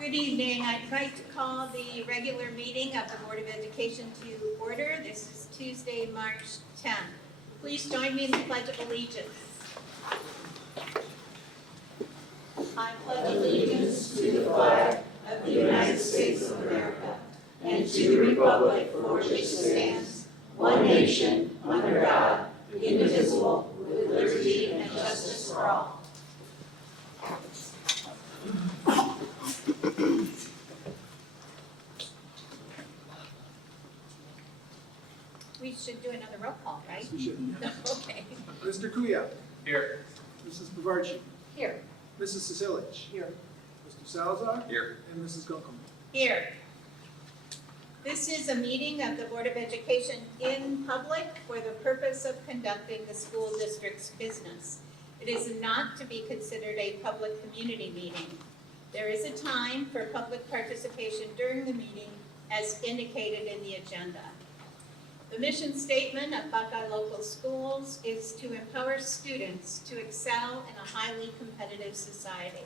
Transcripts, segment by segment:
Good evening. I'd like to call the regular meeting of the Board of Education to order. This is Tuesday, March 10th. Please join me in the Pledge of Allegiance. I pledge allegiance to the flag of the United States of America and to the republic for which it stands, one nation, under God, indivisible, with liberty and justice for all. We should do another roll call, right? Yes, we should. Okay. Mr. Kuya. Here. Mrs. Bavarchi. Here. Mrs. Cicilich. Here. Mr. Salazar. Here. And Mrs. Gunkelman. Here. This is a meeting of the Board of Education in public for the purpose of conducting the school district's business. It is not to be considered a public community meeting. There is a time for public participation during the meeting as indicated in the agenda. The mission statement of Buckeye Local Schools is to empower students to excel in a highly competitive society.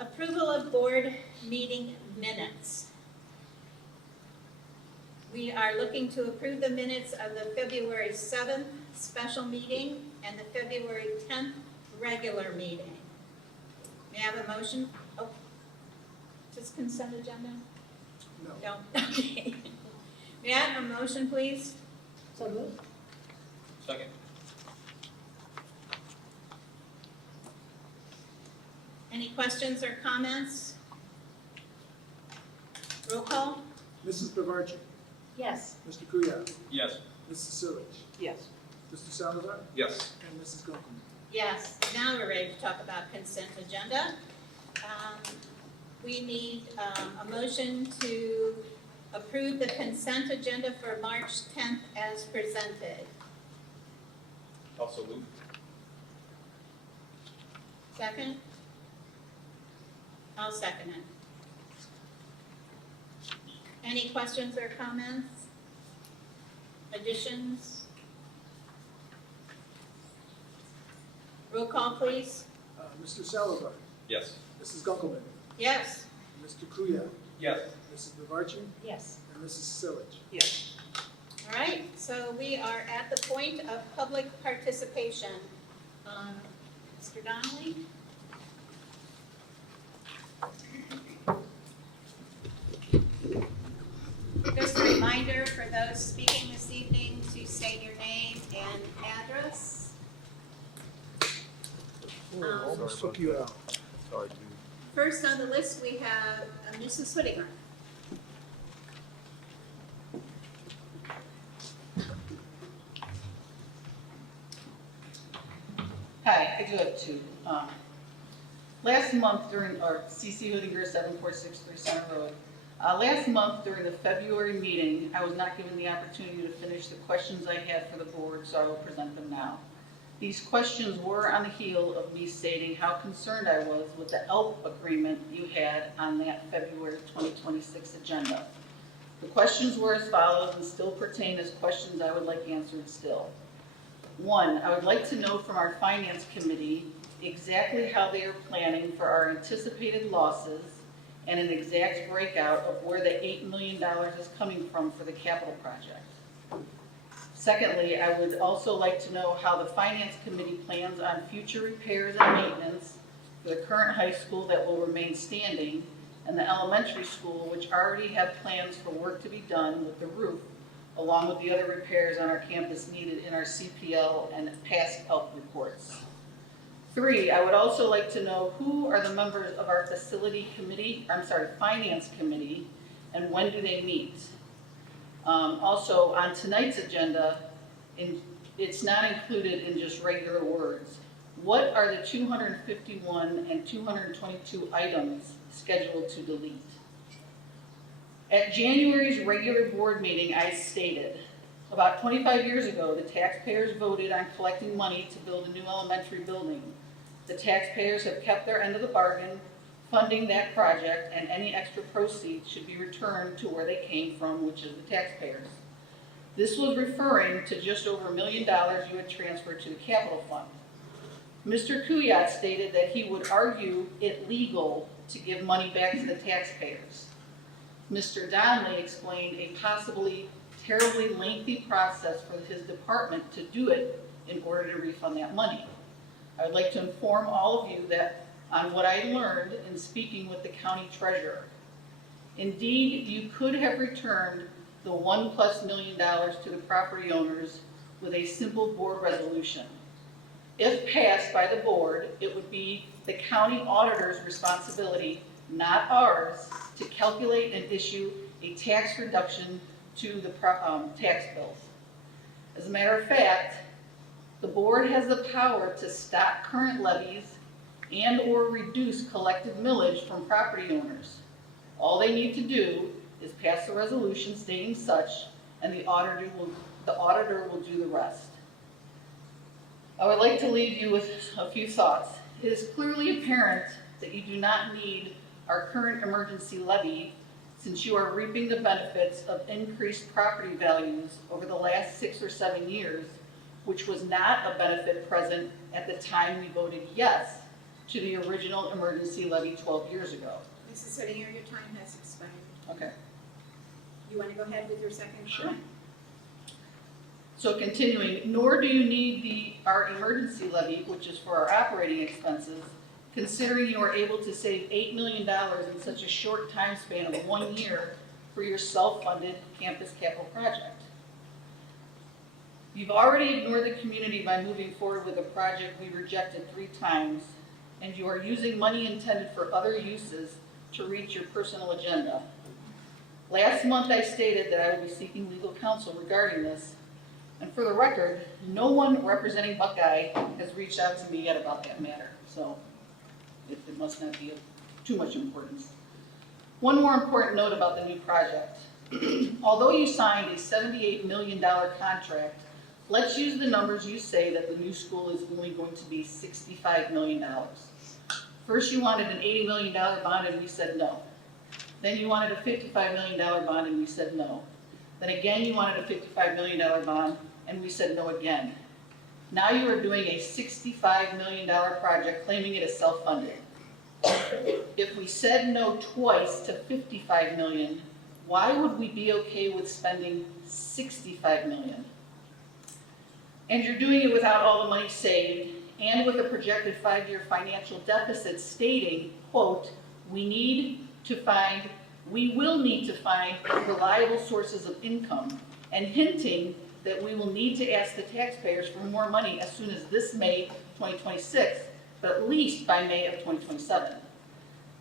Approval of board meeting minutes. We are looking to approve the minutes of the February 7th special meeting and the February 10th regular meeting. May I have a motion? Oh, just consent agenda? No. No. Okay. May I have a motion, please? So moved. Second. Any questions or comments? Roll call? Mrs. Bavarchi. Yes. Mr. Kuya. Yes. Mrs. Cicilich. Yes. Mr. Salazar. Yes. And Mrs. Gunkelman. Yes. Now we're ready to talk about consent agenda. We need a motion to approve the consent agenda for March 10th as presented. Also move. Second? I'll second it. Any questions or comments? Additions? Roll call, please. Mr. Salazar. Yes. Mrs. Gunkelman. Yes. Mr. Kuya. Yes. Mrs. Bavarchi. Yes. And Mrs. Cicilich. Yes. All right, so we are at the point of public participation. Mr. Donnelly? Just a reminder for those speaking this evening to state your name and address. Almost took you out. First on the list, we have Mrs. Whittinger. Hi, I do have two. Last month during, or CC Whittinger, 7463 Center Road. Last month during the February meeting, I was not given the opportunity to finish the questions I had for the board, so I will present them now. These questions were on the heel of me stating how concerned I was with the ELP agreement you had on that February 2026 agenda. The questions were as follows and still pertain as questions I would like answered still. One, I would like to know from our finance committee exactly how they are planning for our anticipated losses and an exact breakout of where the $8 million is coming from for the capital project. Secondly, I would also like to know how the finance committee plans on future repairs and maintenance for the current high school that will remain standing and the elementary school, which already have plans for work to be done with the roof, along with the other repairs on our campus needed in our CPL and past ELP reports. Three, I would also like to know who are the members of our finance committee, and when do they meet? Also, on tonight's agenda, it's not included in just regular words. What are the 251 and 222 items scheduled to delete? At January's regular board meeting, I stated, about 25 years ago, the taxpayers voted on collecting money to build a new elementary building. The taxpayers have kept their end of the bargain, funding that project, and any extra proceeds should be returned to where they came from, which is the taxpayers. This was referring to just over $1 million you had transferred to the capital fund. Mr. Kuyat stated that he would argue it legal to give money back to the taxpayers. Mr. Donnelly explained a possibly terribly lengthy process for his department to do it in order to refund that money. I would like to inform all of you that on what I learned in speaking with the county treasurer. Indeed, you could have returned the $1+ million to the property owners with a simple board resolution. If passed by the board, it would be the county auditor's responsibility, not ours, to calculate and issue a tax reduction to the tax bills. As a matter of fact, the board has the power to stop current levies and or reduce collective millage from property owners. All they need to do is pass a resolution stating such, and the auditor will do the rest. I would like to leave you with a few thoughts. It is clearly apparent that you do not need our current emergency levy, since you are reaping the benefits of increased property values over the last 6 or 7 years, which was not a benefit present at the time we voted yes to the original emergency levy 12 years ago. Mrs. Whittier, your time has expired. Okay. You want to go ahead with your second Sure. comment? So continuing, nor do you need our emergency levy, which is for our operating expenses, considering you are able to save $8 million in such a short time span of 1 year for your self-funded campus capital project. You've already ignored the community by moving forward with a project we rejected 3 times, and you are using money intended for other uses to reach your personal agenda. Last month I stated that I will be seeking legal counsel regarding this, and for the record, no one representing Buckeye has reached out to me yet about that matter, so it must not be of too much importance. One more important note about the new project. Although you signed a $78 million contract, let's use the numbers you say that the new school is only going to be $65 million. First you wanted an $80 million bond and we said no. Then you wanted a $55 million bond and we said no. Then again you wanted a $55 million bond and we said no again. Now you are doing a $65 million project claiming it is self-funded. If we said no twice to $55 million, why would we be okay with spending $65 million? And you're doing it without all the money saved and with a projected 5-year financial deficit stating, quote, we will need to find reliable sources of income, and hinting that we will need to ask the taxpayers for more money as soon as this May 2026, but at least by May of 2027.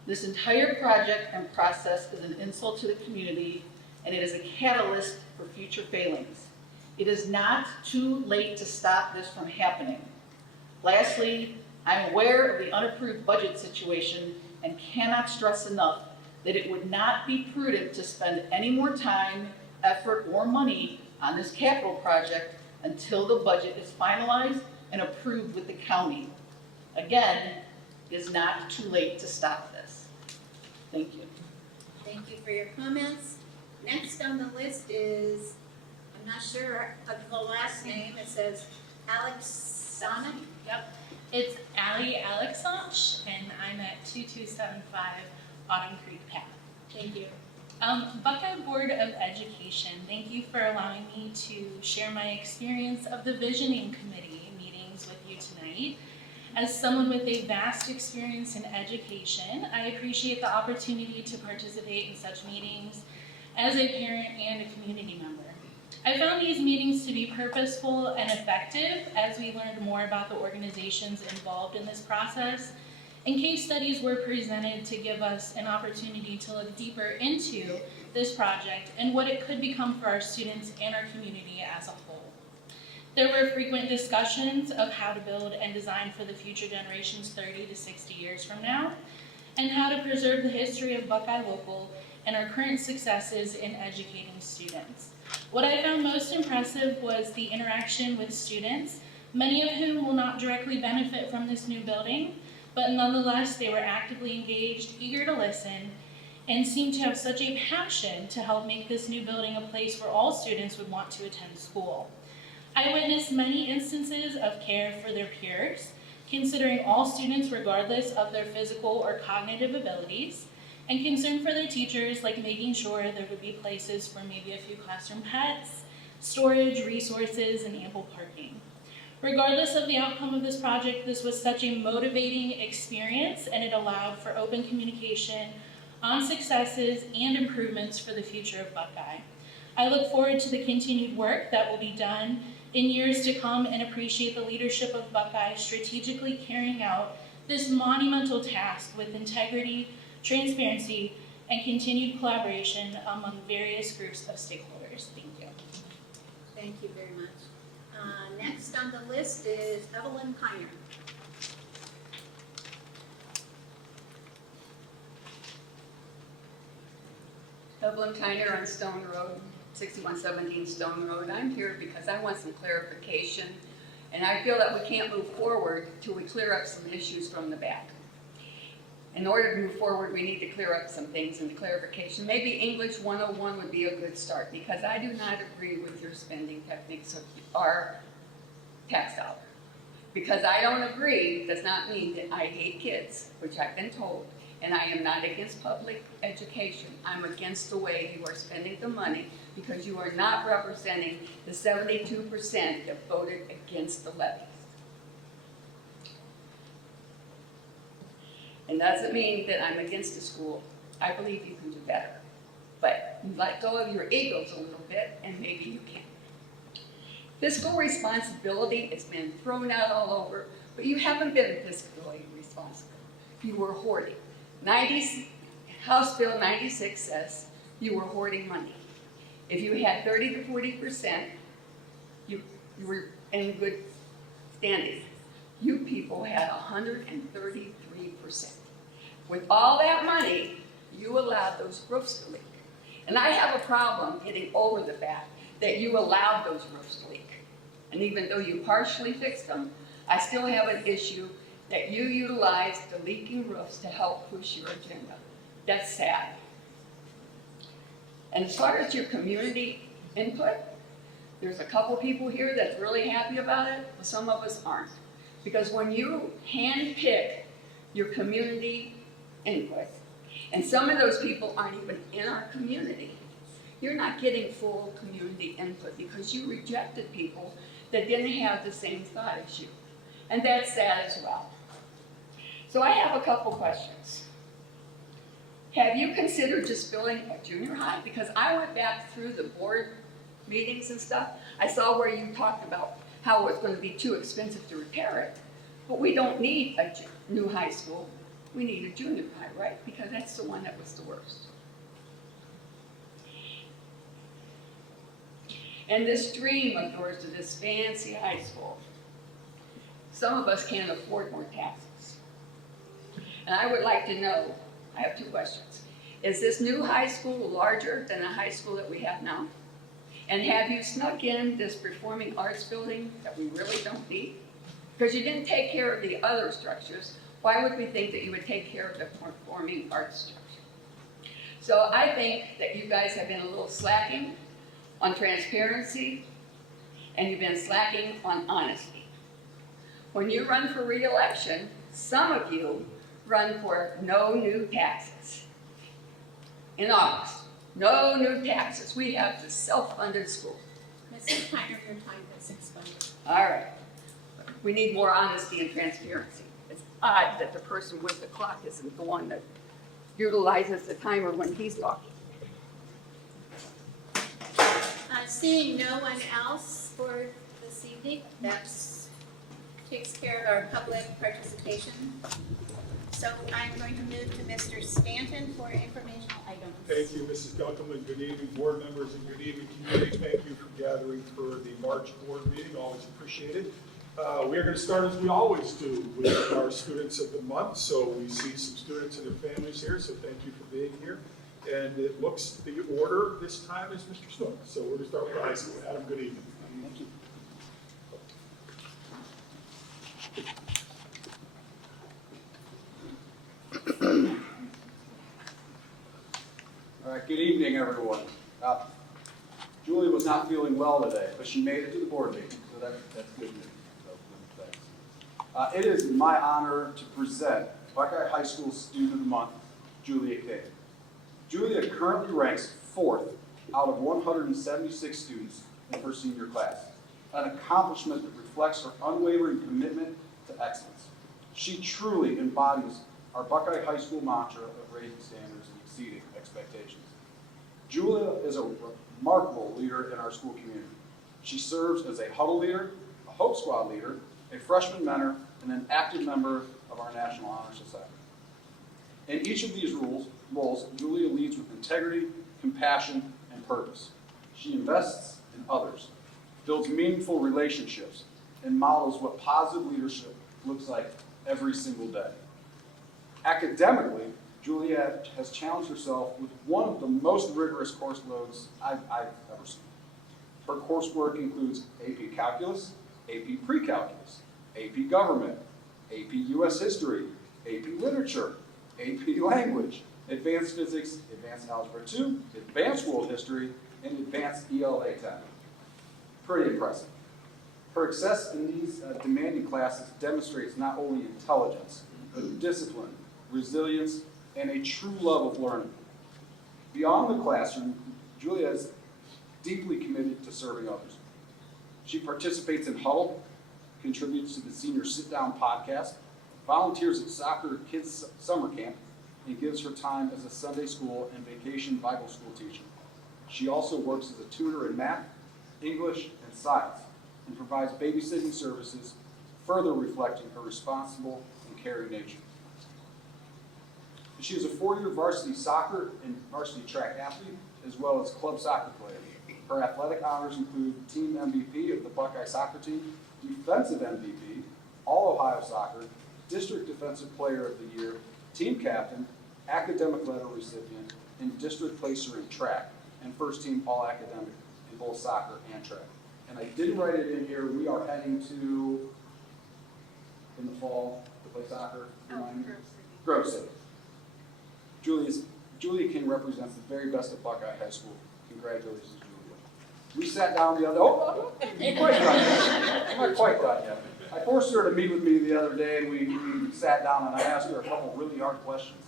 This entire project and process is an insult to the community, and it is a catalyst for future failings. It is not too late to stop this from happening. Lastly, I'm aware of the unapproved budget situation and cannot stress enough that it would not be prudent to spend any more time, effort, or money on this capital project until the budget is finalized and approved with the county. Again, it is not too late to stop this. Thank you. Thank you for your comments. Next on the list is, I'm not sure of the last name, it says Alexana. Yep, it's Allie Alexange, and I'm at 2275 Autumn Creek Path. Thank you. Buckeye Board of Education, thank you for allowing me to share my experience of the Visioning Committee meetings with you tonight. As someone with a vast experience in education, I appreciate the opportunity to participate in such meetings as a parent and a community member. I found these meetings to be purposeful and effective as we learned more about the organizations involved in this process, and case studies were presented to give us an opportunity to look deeper into this project and what it could become for our students and our community as a whole. There were frequent discussions of how to build and design for the future generations 30 to 60 years from now, and how to preserve the history of Buckeye Local and our current successes in educating students. What I found most impressive was the interaction with students, many of whom will not directly benefit from this new building, but nonetheless they were actively engaged, eager to listen, and seemed to have such a passion to help make this new building a place where all students would want to attend school. I witnessed many instances of care for their peers, considering all students regardless of their physical or cognitive abilities, and concern for their teachers, like making sure there would be places for maybe a few classroom pets, storage, resources, and ample parking. Regardless of the outcome of this project, this was such a motivating experience, and it allowed for open communication on successes and improvements for the future of Buckeye. I look forward to the continued work that will be done in years to come and appreciate the leadership of Buckeye strategically carrying out this monumental task with integrity, transparency, and continued collaboration among various groups of stakeholders. Thank you. Thank you very much. Next on the list is Evelyn Piner. Evelyn Tyner on Stone Road, 6117 Stone Road. I'm here because I want some clarification, and I feel that we can't move forward till we clear up some issues from the back. In order to move forward, we need to clear up some things in the clarification. Maybe English 101 would be a good start, because I do not agree with your spending techniques of our tax dollar. Because I don't agree does not mean that I hate kids, which I've been told. And I am not against public education. I'm against the way you are spending the money, because you are not representing the 72% that voted against the levies. And doesn't mean that I'm against the school. I believe you can do better. But let go of your egos a little bit, and maybe you can. Fiscal responsibility has been thrown out all over, but you haven't been fiscally responsible. You were hoarding. House Bill 96 says you were hoarding money. If you had 30 to 40%, you were in good standing. You people had 133%. With all that money, you allowed those roofs to leak. And I have a problem getting over the fact that you allowed those roofs to leak. And even though you partially fixed them, I still have an issue that you utilized the leaking roofs to help push your agenda. That's sad. And as far as your community input, there's a couple people here that's really happy about it, but some of us aren't. Because when you handpick your community input, and some of those people aren't even in our community, you're not getting full community input because you rejected people that didn't have the same thought as you. And that's sad as well. So I have a couple questions. Have you considered just building a junior high? Because I went back through the board meetings and stuff. I saw where you talked about how it's going to be too expensive to repair it. But we don't need a new high school. We need a junior high, right? Because that's the one that was the worst. And this dream of yours to this fancy high school, some of us can't afford more taxes. And I would like to know, I have two questions. Is this new high school larger than the high school that we have now? And have you snuck in this performing arts building that we really don't need? Because you didn't take care of the other structures. Why would we think that you would take care of the performing arts structure? So I think that you guys have been a little slacking on transparency, and you've been slacking on honesty. When you run for re-election, some of you run for no new taxes. In August, no new taxes. We have the self-funded school. Mrs. Piner, your time has expired. All right. We need more honesty and transparency. It's odd that the person with the clock isn't the one that utilizes the timer when he's talking. Seeing no one else for this evening, that takes care of our public participation. So I'm going to move to Mr. Stanton for informational items. Thank you, Mrs. Dunkelman. Good evening, board members, and good evening, community. Thank you for gathering for the March board meeting. Always appreciated. We are going to start as we always do with our students of the month. So we see some students and their families here, so thank you for being here. And it looks, the order this time is Mr. Snook. So we're going to start with high school. Adam, good evening. Thank you. All right, good evening, everyone. Julie was not feeling well today, but she made it to the board meeting, so that's good news. So, thanks. It is my honor to present Buckeye High School Student of the Month, Julia King. Julia currently ranks 4th out of 176 students in her senior class, an accomplishment that reflects her unwavering commitment to excellence. She truly embodies our Buckeye High School mantra of raising standards and exceeding expectations. Julia is a remarkable leader in our school community. She serves as a huddle leader, a Hope Squad leader, a freshman mentor, and an active member of our National Honor Society. In each of these roles, Julia leads with integrity, compassion, and purpose. She invests in others, builds meaningful relationships, and models what positive leadership looks like every single day. Academically, Julia has challenged herself with one of the most rigorous course loads I've ever seen. Her coursework includes AP Calculus, AP Pre-Calculus, AP Government, AP US History, AP Literature, AP Language, Advanced Physics, Advanced Algebra 2, Advanced World History, and Advanced ELA 10. Pretty impressive. Her success in these demanding classes demonstrates not only intelligence, but discipline, resilience, and a true love of learning. Beyond the classroom, Julia is deeply committed to serving others. She participates in Huddle, contributes to the Senior Sit Down podcast, volunteers at Soccer Kids Summer Camp, and gives her time as a Sunday school and vacation Bible school teacher. She also works as a tutor in math, English, and science, and provides babysitting services, further reflecting her responsible and caring nature. She is a 4-year varsity soccer and varsity track athlete, as well as club soccer player. Her athletic honors include team MVP of the Buckeye soccer team, defensive MVP, All-Ohio Soccer, District Defensive Player of the Year, team captain, academic letter recipient, and district placer in track, and first team All-Academic in both soccer and track. And I didn't write it in here, we are heading to, in the fall, to play soccer. Grove City. Julia King represents the very best of Buckeye High School. Congratulations, Julia. We sat down the other, I'm not quite done yet. I forced her to meet with me the other day, and we sat down and I asked her a couple really hard questions,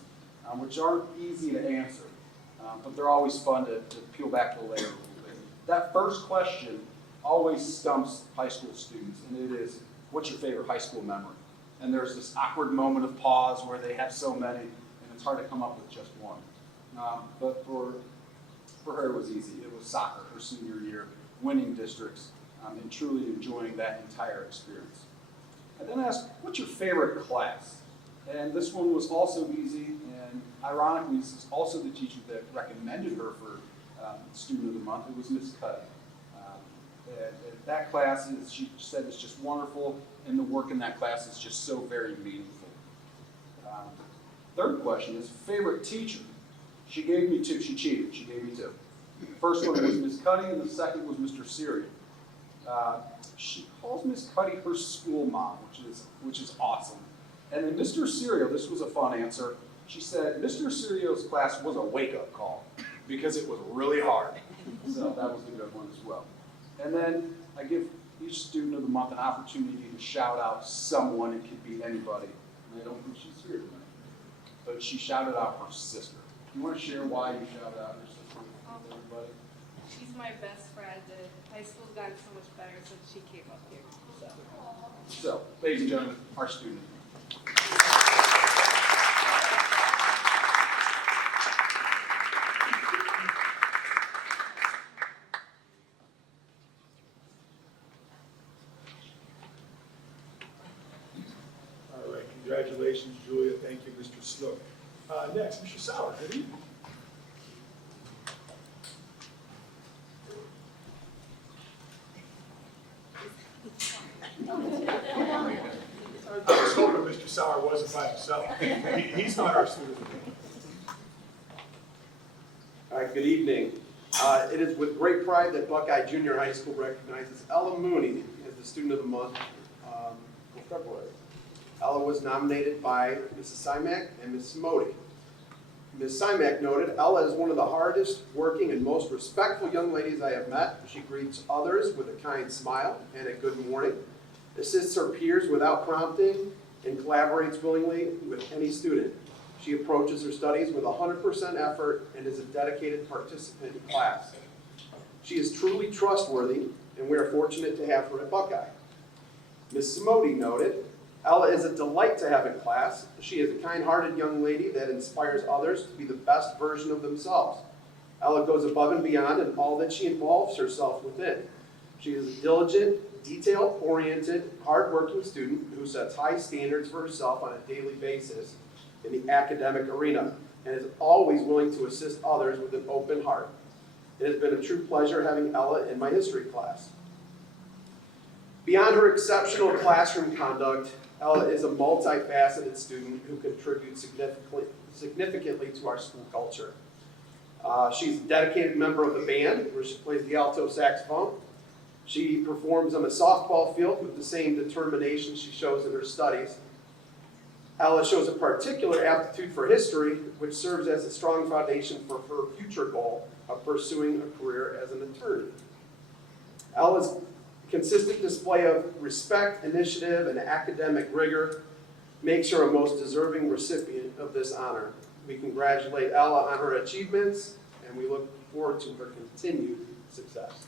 which aren't easy to answer, but they're always fun to peel back the layer a little bit. That first question always stumps high school students, and it is, what's your favorite high school memory? And there's this awkward moment of pause where they have so many, and it's hard to come up with just one. But for her, it was easy. It was soccer, her senior year, winning districts, and truly enjoying that entire experience. I then asked, what's your favorite class? And this one was also easy, and ironically, this is also the teacher that recommended her for Student of the Month. It was Miss Cuddy. That class, she said, is just wonderful, and the work in that class is just so very meaningful. Third question is favorite teacher. She gave me two. She cheated. She gave me two. First one was Miss Cuddy, and the second was Mr. Serio. She calls Miss Cuddy her school mom, which is awesome. And then Mr. Serio, this was a fun answer. She said Mr. Serio's class was a wake-up call because it was really hard. So that was a good one as well. And then I give each Student of the Month an opportunity to shout out someone. It could be anybody. And I don't think she's here tonight. But she shouted out her sister. You want to share why you shouted out your sister with everybody? She's my best friend, and high school's gotten so much better since she came up here. So, ladies and gentlemen, our student. All right, congratulations, Julia. Thank you, Mr. Snook. Next, Mr. Sauer, good evening. I was hoping Mr. Sauer wasn't by himself. He's not our student. All right, good evening. It is with great pride that Buckeye Junior High School recognizes Ella Mooney as the Student of the Month for February. Ella was nominated by Mrs. Simak and Mrs. Modi. Ms. Simak noted, Ella is one of the hardest working and most respectful young ladies I have met. She greets others with a kind smile and a good morning. assists her peers without prompting, and collaborates willingly with any student. She approaches her studies with 100% effort and is a dedicated participant in class. She is truly trustworthy, and we are fortunate to have her at Buckeye. Ms. Simodi noted, Ella is a delight to have in class. She is a kind-hearted young lady that inspires others to be the best version of themselves. Ella goes above and beyond in all that she involves herself within. She is a diligent, detail-oriented, hard-working student who sets high standards for herself on a daily basis in the academic arena and is always willing to assist others with an open heart. It has been a true pleasure having Ella in my history class. Beyond her exceptional classroom conduct, Ella is a multifaceted student who contributes significantly to our school culture. She's a dedicated member of the band, where she plays the alto saxophone. She performs on the softball field with the same determination she shows in her studies. Ella shows a particular aptitude for history, which serves as a strong foundation for her future goal of pursuing a career as an attorney. Ella's consistent display of respect, initiative, and academic rigor makes her a most deserving recipient of this honor. We congratulate Ella on her achievements, and we look forward to her continued success.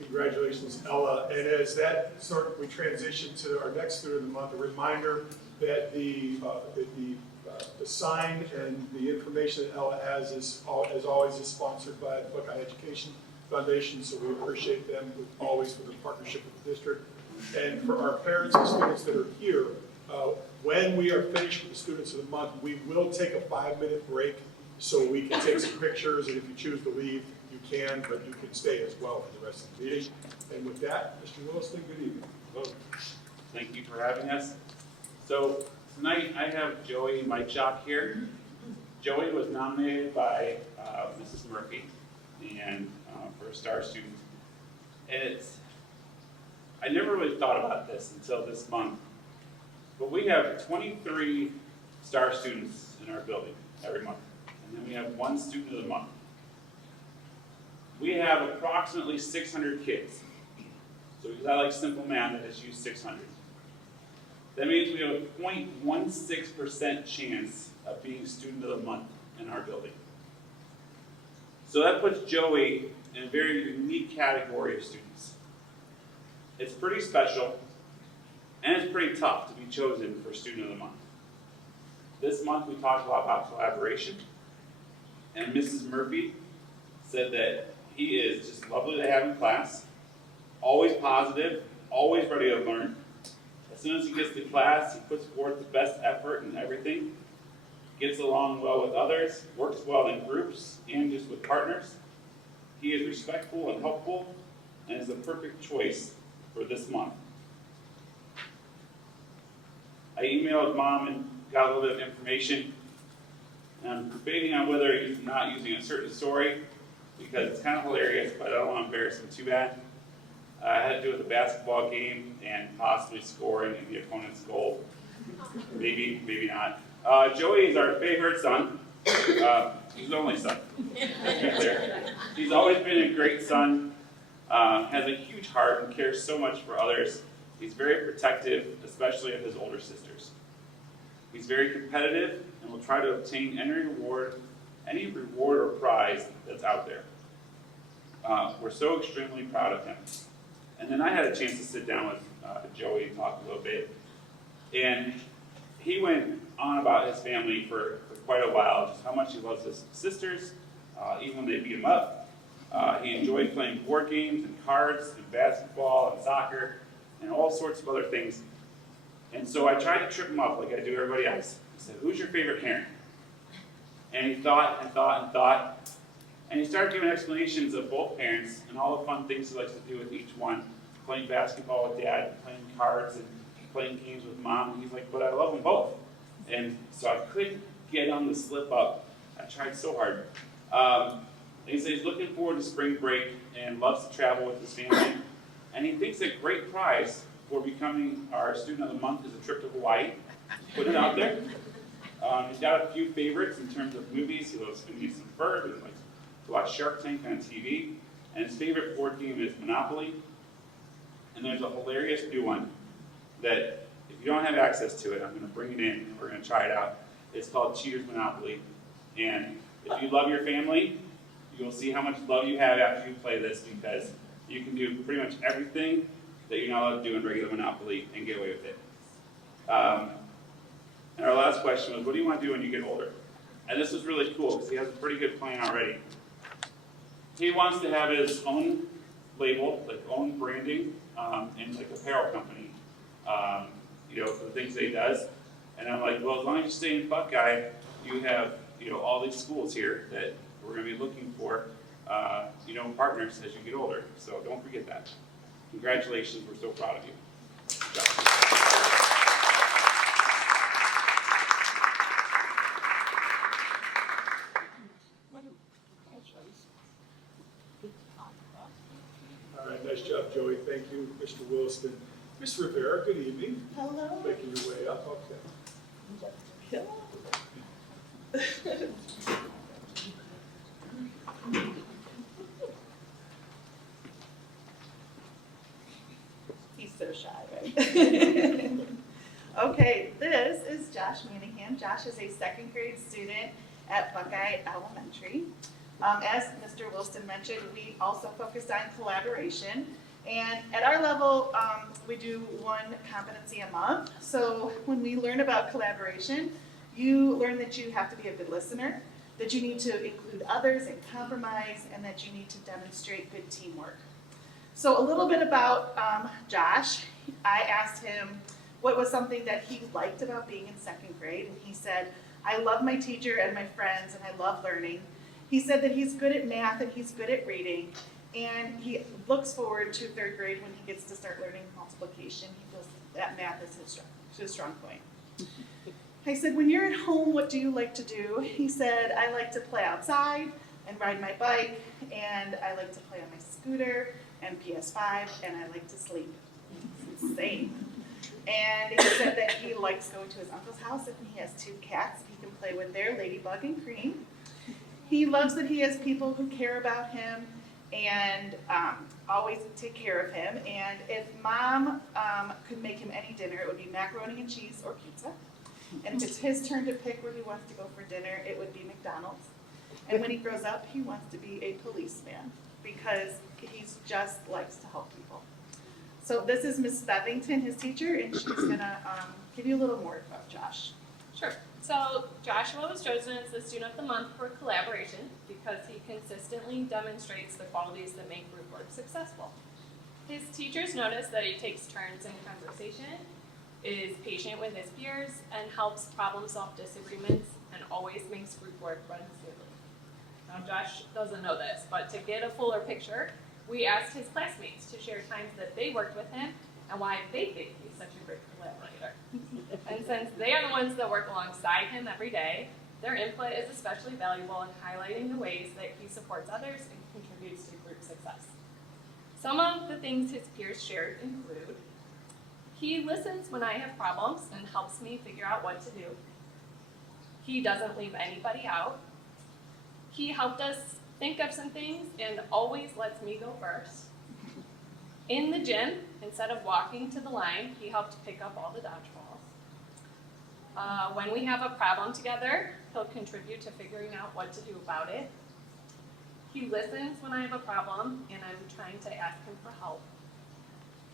Congratulations, Ella. And as we transition to our next student of the month, a reminder that the sign and the information that Ella has is, as always, is sponsored by the Buckeye Education Foundation, so we appreciate them always for the partnership with the district. And for our parents and students that are here, when we are finished with the students of the month, we will take a 5-minute break so we can take some pictures, and if you choose to leave, you can, but you can stay as well for the rest of the meeting. And with that, Mr. Williston, good evening. Hello. Thank you for having us. So tonight I have Joey Mikejock here. Joey was nominated by Mrs. Murphy and for a star student. And I never really thought about this until this month, but we have 23 star students in our building every month. And then we have one student of the month. We have approximately 600 kids. So because I like simple math, I just use 600. That means we have a 0.16% chance of being student of the month in our building. So that puts Joey in a very unique category of students. It's pretty special, and it's pretty tough to be chosen for student of the month. This month we talked a lot about collaboration, and Mrs. Murphy said that he is just lovely to have in class, always positive, always ready to learn. As soon as he gets to class, he puts forth the best effort in everything, gets along well with others, works well in groups and just with partners. He is respectful and helpful, and is the perfect choice for this month. I emailed Mom and got a little bit of information. And I'm debating on whether he's not using a certain story, because it's kind of hilarious, but I don't want to embarrass him too bad. I had to do with a basketball game and possibly scoring in the opponent's goal. Maybe, maybe not. Joey is our favorite son. He's the only son. He's always been a great son, has a huge heart and cares so much for others. He's very protective, especially of his older sisters. He's very competitive and will try to obtain any reward or prize that's out there. We're so extremely proud of him. And then I had a chance to sit down with Joey and talk a little bit. And he went on about his family for quite a while, just how much he loves his sisters, even when they beat him up. He enjoyed playing board games and cards and basketball and soccer and all sorts of other things. And so I tried to trip him up like I do everybody else. I said, "Who's your favorite parent?" And he thought and thought and thought. And he started giving explanations of both parents and all the fun things he likes to do with each one. Playing basketball with Dad, playing cards, and playing games with Mom. And he's like, "But I love them both." And so I couldn't get on the slip up. I tried so hard. He says he's looking forward to spring break and loves to travel with his family. And he thinks a great prize for becoming our student of the month is a trip to Hawaii. Put it out there. He's got a few favorites in terms of movies. He loves Phineas and Ferb and likes to watch Shark Tank on TV. And his favorite board game is Monopoly. And there's a hilarious new one that, if you don't have access to it, I'm going to bring it in. We're going to try it out. It's called Cheaters Monopoly. And if you love your family, you'll see how much love you have after you play this, because you can do pretty much everything that you're not allowed to do in regular Monopoly and get away with it. And our last question was, what do you want to do when you get older? And this is really cool because he has a pretty good plan already. He wants to have his own label, like own branding, in like apparel company, for the things that he does. And I'm like, well, as long as you stay in Buckeye, you have, all these schools here that we're going to be looking for, partners as you get older. So don't forget that. Congratulations, we're so proud of you. All right, nice job, Joey. Thank you, Mr. Williston. Ms. Rivera, good evening. Hello. Making your way up, okay. He's so shy, right? Okay, this is Josh Manahan. Josh is a second grade student at Buckeye Elementary. As Mr. Wilson mentioned, we also focus on collaboration. And at our level, we do one competency a month. So when we learn about collaboration, you learn that you have to be a good listener, that you need to include others and compromise, and that you need to demonstrate good teamwork. So a little bit about Josh. I asked him what was something that he liked about being in second grade, and he said, I love my teacher and my friends, and I love learning. He said that he's good at math and he's good at reading, and he looks forward to third grade when he gets to start learning multiplication. He feels that math is his strong point. I said, when you're at home, what do you like to do? He said, I like to play outside and ride my bike, and I like to play on my scooter and PS5, and I like to sleep. It's insane. And he said that he likes going to his uncle's house, and he has 2 cats. He can play with their Ladybug and Cream. He loves that he has people who care about him and always take care of him. And if mom could make him any dinner, it would be macaroni and cheese or pizza. And if it's his turn to pick where he wants to go for dinner, it would be McDonald's. And when he grows up, he wants to be a policeman because he just likes to help people. So this is Miss Bevington, his teacher, and she's gonna give you a little more about Josh. Sure. So Joshua was chosen as the Student of the Month for collaboration because he consistently demonstrates the qualities that make group work successful. His teachers notice that he takes turns in conversation, is patient with his peers, and helps problem solve disagreements, and always makes group work run smoothly. Now Josh doesn't know this, but to get a fuller picture, we asked his classmates to share times that they worked with him and why they think he's such a great collaborator. And since they are the ones that work alongside him every day, their input is especially valuable in highlighting the ways that he supports others and contributes to group success. Some of the things his peers shared include, he listens when I have problems and helps me figure out what to do. He doesn't leave anybody out. He helped us think of some things and always lets me go first. In the gym, instead of walking to the line, he helped pick up all the dodgeballs. When we have a problem together, he'll contribute to figuring out what to do about it. He listens when I have a problem and I'm trying to ask him for help.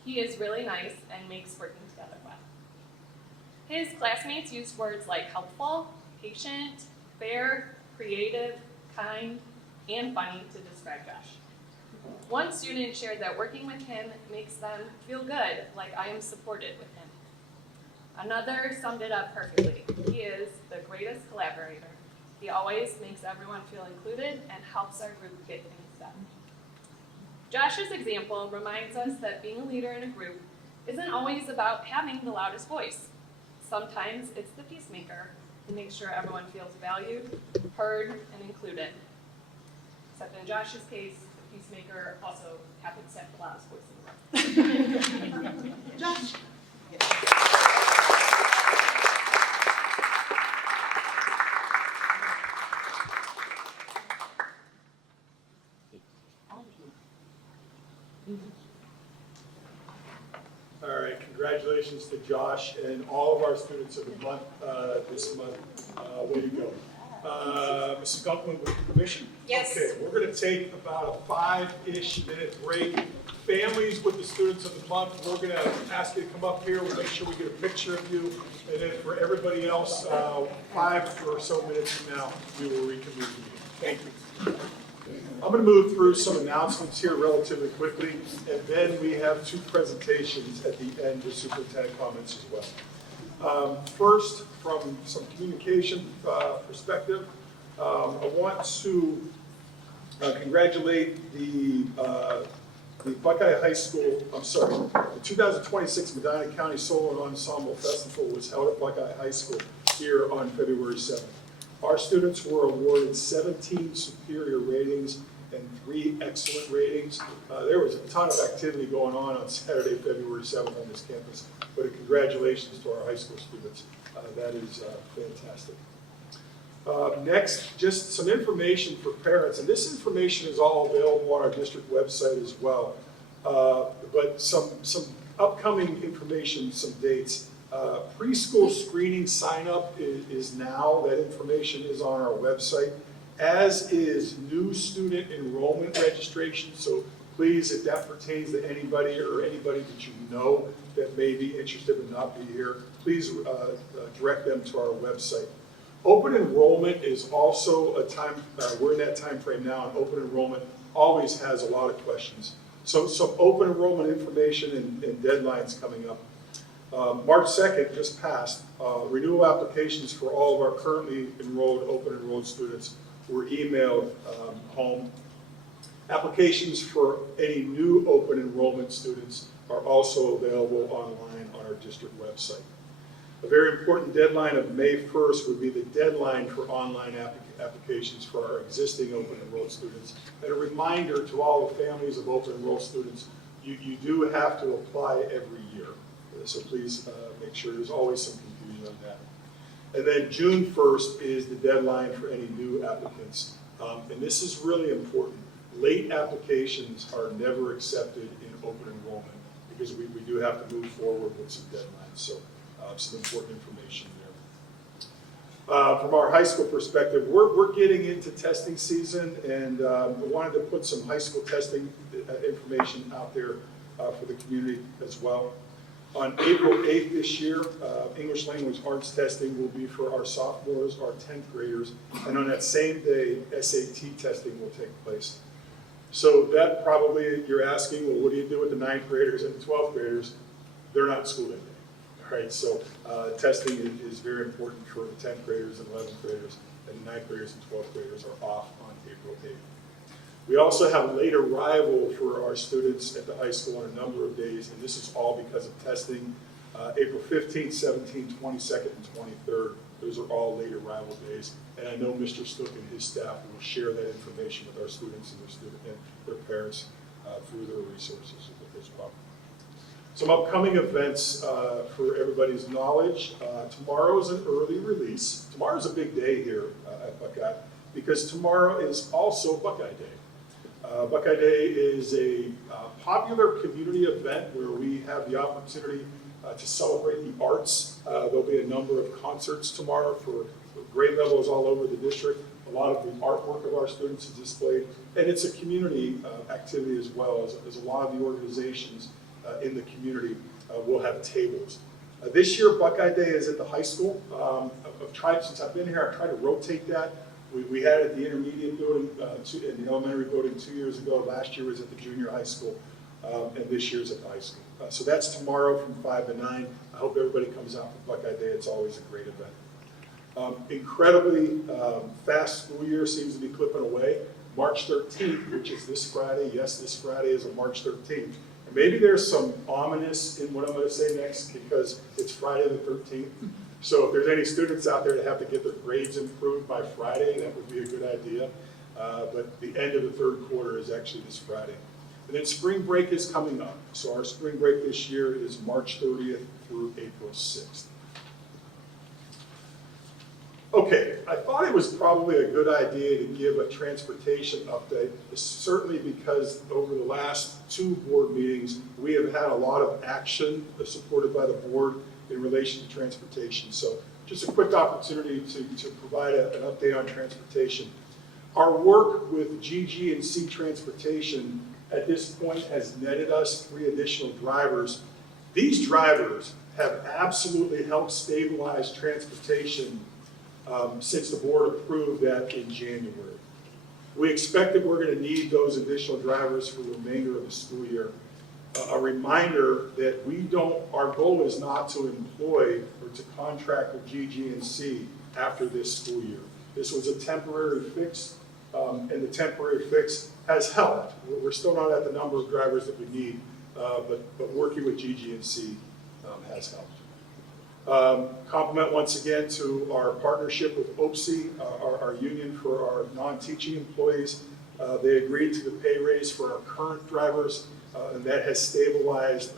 He is really nice and makes working together well. His classmates use words like helpful, patient, fair, creative, kind, and funny to describe Josh. One student shared that working with him makes them feel good, like I am supported with him. Another summed it up perfectly. He is the greatest collaborator. He always makes everyone feel included and helps our group get things done. Josh's example reminds us that being a leader in a group isn't always about having the loudest voice. Sometimes it's the peacemaker who makes sure everyone feels valued, heard, and included. Except in Josh's case, the peacemaker also happens to have the loudest voice in the room. Josh. Congratulations to Josh and all of our students of the month, this month. Way to go. Mrs. Gunklin with permission? Yes. Okay, we're gonna take about a 5-ish minute break. Families with the students of the month, we're gonna ask you to come up here. We'll make sure we get a picture of you. And then for everybody else, 5 or so minutes from now, we will reconvene the meeting. Thank you. I'm going to move through some announcements here relatively quickly, and then we have 2 presentations at the end with superintendent comments as well. First, from some communication perspective, I want to congratulate the Buckeye High School, the 2026 Medina County Solo and Ensemble Festival was held at Buckeye High School here on February 7th. Our students were awarded 17 superior ratings and 3 excellent ratings. There was a ton of activity going on Saturday, February 7th on this campus, but congratulations to our high school students. That is fantastic. Next, just some information for parents, and this information is all available on our district website as well. But some upcoming information, some dates. Preschool screening sign-up is now, that information is on our website, as is new student enrollment registration. So please, if that pertains to anybody or anybody that you know that may be interested but not be here, please direct them to our website. Open enrollment is also a time, we're in that time frame now, and open enrollment always has a lot of questions. So some open enrollment information and deadlines coming up. March 2nd just passed. Renewal applications for all of our currently enrolled, open enrolled students were emailed home. Applications for any new open enrollment students are also available online on our district website. A very important deadline of May 1st would be the deadline for online applications for our existing open enrolled students. And a reminder to all the families of open enrolled students, you do have to apply every year. So please make sure, there's always some confusion on that. And then June 1st is the deadline for any new applicants. And this is really important. Late applications are never accepted in open enrollment because we do have to move forward with some deadlines. So some important information there. From our high school perspective, we're getting into testing season, and we wanted to put some high school testing information out there for the community as well. On April 8th this year, English language arts testing will be for our sophomores, our 10th graders, and on that same day, SAT testing will take place. So that probably, you're asking, well, what do you do with the 9th graders and the 12th graders? They're not in school that day. All right, so testing is very important for the 10th graders and 11th graders, and the 9th graders and 12th graders are off on April 8th. We also have late arrival for our students at the high school on a number of days, and this is all because of testing. April 15th, 17th, 22nd, and 23rd, those are all late arrival days. And I know Mr. Stook and his staff will share that information with our students and their parents through their resources as well. Some upcoming events for everybody's knowledge. Tomorrow is an early release. Tomorrow's a big day here at Buckeye because tomorrow is also Buckeye Day. Buckeye Day is a popular community event where we have the opportunity to celebrate the arts. There'll be a number of concerts tomorrow for grade levels all over the district. A lot of the artwork of our students is displayed, and it's a community activity as well, as a lot of the organizations in the community will have tables. This year, Buckeye Day is at the high school. I've tried, since I've been here, I've tried to rotate that. We had it at the intermediate building, in the elementary building 2 years ago. Last year was at the junior high school, and this year's at the high school. So that's tomorrow from 5 to 9. I hope everybody comes out for Buckeye Day. It's always a great event. Incredibly fast school year seems to be clipping away. March 13th, which is this Friday. Yes, this Friday is a March 13th. And maybe there's some ominous in what I'm going to say next because it's Friday the 13th. So if there's any students out there that have to get their grades improved by Friday, that would be a good idea. But the end of the third quarter is actually this Friday. And then spring break is coming up. So our spring break this year is March 30th through April 6th. Okay, I thought it was probably a good idea to give a transportation update, certainly because over the last 2 board meetings, we have had a lot of action supported by the board in relation to transportation. So just a quick opportunity to provide an update on transportation. Our work with GG&C Transportation at this point has netted us 3 additional drivers. These drivers have absolutely helped stabilize transportation since the board approved that in January. We expect that we're going to need those additional drivers for the remainder of the school year. A reminder that our goal is not to employ or to contract with GG&C after this school year. This was a temporary fix, and the temporary fix has helped. We're still not at the number of drivers that we need, but working with GG&C has helped. Compliment once again to our partnership with OPSI, our union for our non-teaching employees. They agreed to the pay raise for our current drivers, and that has stabilized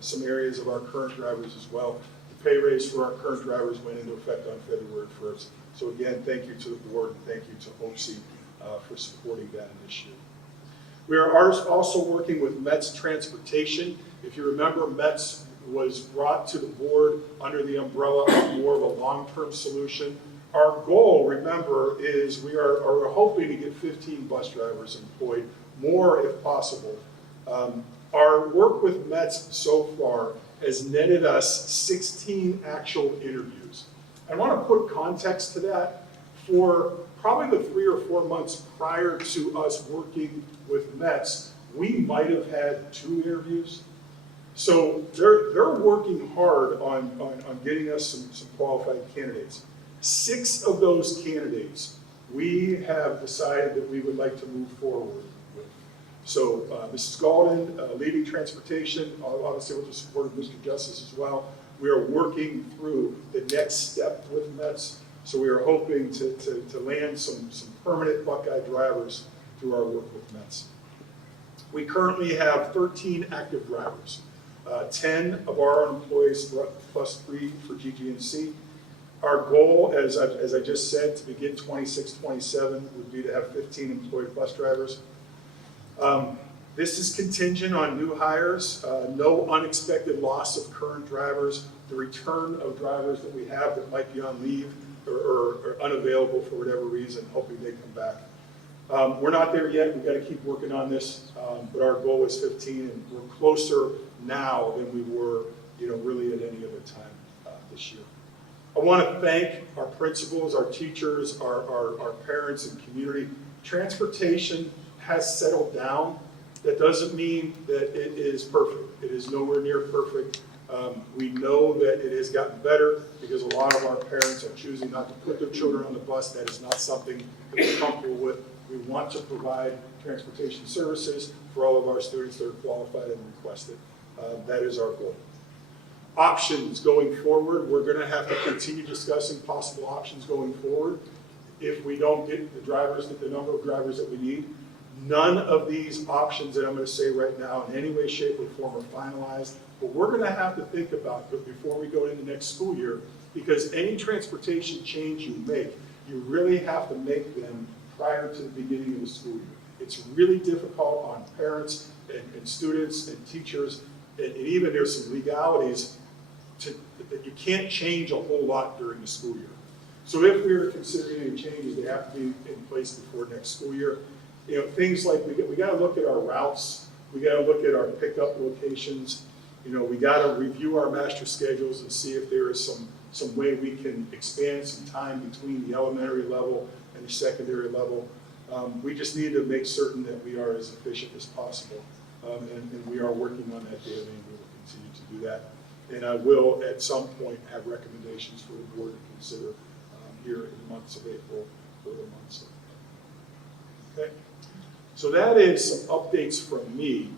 some areas of our current drivers as well. The pay raise for our current drivers went into effect on February 1st. So again, thank you to the board and thank you to OPSI for supporting that initiative. We are also working with METS Transportation. If you remember, METS was brought to the board under the umbrella of more of a long-term solution. Our goal, remember, is we are hoping to get 15 bus drivers employed, more if possible. Our work with METS so far has netted us 16 actual interviews. I want to put context to that. For probably the 3 or 4 months prior to us working with METS, we might have had 2 interviews. So they're working hard on getting us some qualified candidates. 6 of those candidates we have decided that we would like to move forward with. So Mrs. Galden, leading transportation, obviously with the support of Mr. Justice as well. We are working through the next step with METS. So we are hoping to land some permanent Buckeye drivers through our work with METS. We currently have 13 active drivers. 10 of our own employees plus 3 for GG&C. Our goal, as I just said, to begin 26-27 would be to have 15 employed bus drivers. This is contingent on new hires, no unexpected loss of current drivers, the return of drivers that we have that might be on leave or unavailable for whatever reason, hoping they come back. We're not there yet. We've got to keep working on this, but our goal is 15, and we're closer now than we were, really at any other time this year. I want to thank our principals, our teachers, our parents and community. Transportation has settled down. That doesn't mean that it is perfect. It is nowhere near perfect. We know that it has gotten better because a lot of our parents are choosing not to put their children on the bus. That is not something that we're comfortable with. We want to provide transportation services for all of our students that are qualified and requested. That is our goal. Options going forward, we're going to have to continue discussing possible options going forward. If we don't get the number of drivers that we need, none of these options that I'm going to say right now in any way, shape, or form are finalized. But we're going to have to think about it before we go into the next school year, because any transportation change you make, you really have to make them prior to the beginning of the school year. It's really difficult on parents and students and teachers, and even there's some legalities that you can't change a whole lot during the school year. So if we are considering any changes, they have to be in place before next school year. Things like we got to look at our routes, we got to look at our pickup locations. We got to review our master schedules and see if there is some way we can expand some time between the elementary level and the secondary level. We just need to make certain that we are as efficient as possible, and we are working on that daily, and we will continue to do that. And I will, at some point, have recommendations for the board to consider here in the months of April, further months. Okay, so that is some updates from me.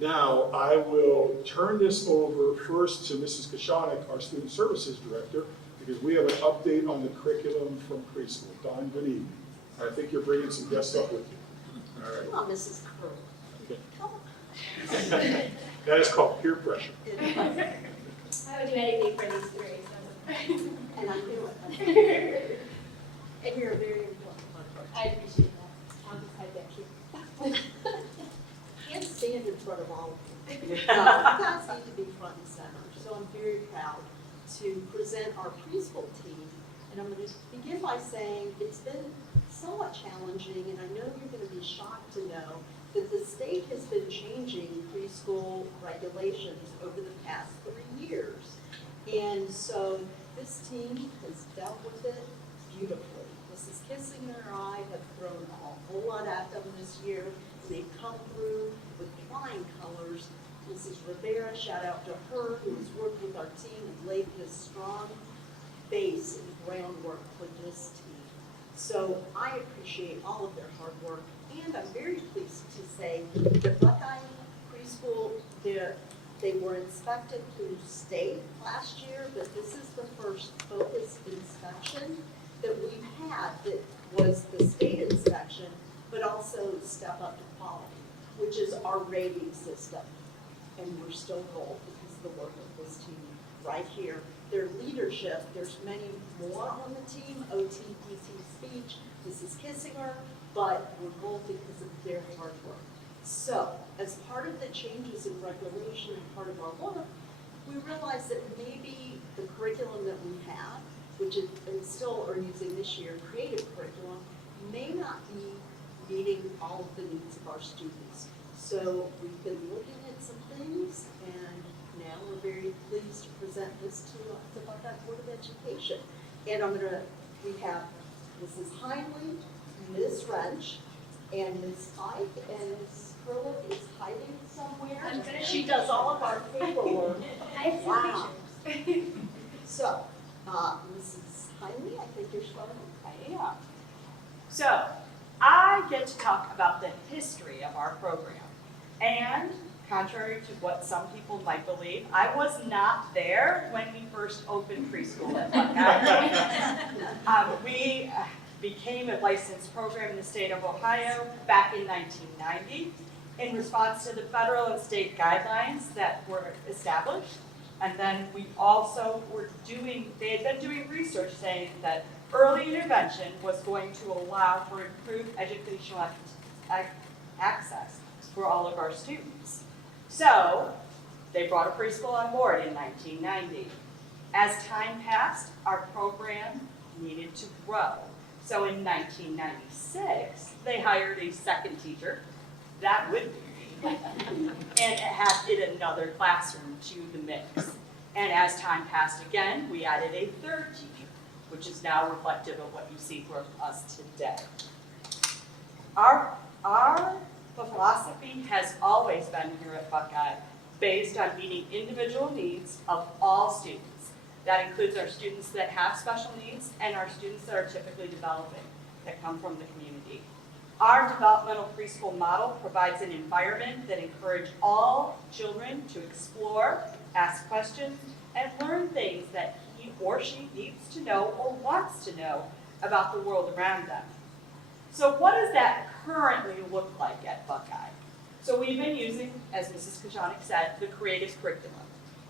Now I will turn this over first to Mrs. Kashanik, our Student Services Director, because we have an update on the curriculum from preschool. Don, good evening. I think you're bringing some guests up with you. All right. Come on, Mrs. Crow. Okay. Come on. That is called peer pressure. I would do anything for these three, so. And I'm doing it. And you're a very important part of our team. I appreciate that. I'll just hide back here. Can't stand in front of all of you. You guys need to be front and center, so I'm very proud to present our preschool team. And I'm going to begin by saying it's been somewhat challenging, and I know you're going to be shocked to know that the state has been changing preschool regulations over the past 3 years. And so this team has dealt with it beautifully. Mrs. Kissinger and I have thrown a whole lot at them this year. They've come through with flying colors. Mrs. Rivera, shout out to her, who has worked with our team and laid this strong base and groundwork for this team. So I appreciate all of their hard work, and I'm very pleased to say the Buckeye Preschool, they were inspected through state last year, but this is the first focused inspection that we've had that was the state inspection, but also Step Up to Quality, which is our rating system. And we're still gold because of the work of this team right here. Their leadership, there's many more on the team, OT, PT, speech, Mrs. Kissinger, but we're gold because of their hard work. So, as part of the changes in regulation and part of our work, we realized that maybe the curriculum that we have, which is, and still are using this year, creative curriculum, may not be meeting all of the needs of our students. So we've been looking at some things, and now we're very pleased to present this to the Buckeye Board of Education. And we have Mrs. Heinley, Ms. Wrench, and Ms. Pike, and Ms. Curlick is hiding somewhere. She does all of our paperwork. Wow. So, Mrs. Heinley, I think you're starting. I am. So, I get to talk about the history of our program. And contrary to what some people might believe, I was not there when we first opened preschool at Buckeye. We became a licensed program in the state of Ohio back in 1990 in response to the federal and state guidelines that were established. And then we also they had been doing research saying that early intervention was going to allow for improved educational access for all of our students. So they brought a preschool on board in 1990. As time passed, our program needed to grow. So in 1996, they hired a second teacher. That would be me. And added another classroom to the mix. And as time passed again, we added a third teacher, which is now reflective of what you see for us today. Our philosophy has always been here at Buckeye based on meeting individual needs of all students. That includes our students that have special needs and our students that are typically developing, that come from the community. Our developmental preschool model provides an environment that encourages all children to explore, ask questions, and learn things that he or she needs to know or wants to know about the world around them. So what does that currently look like at Buckeye? So we've been using, as Mrs. Kajanik said, the creative curriculum.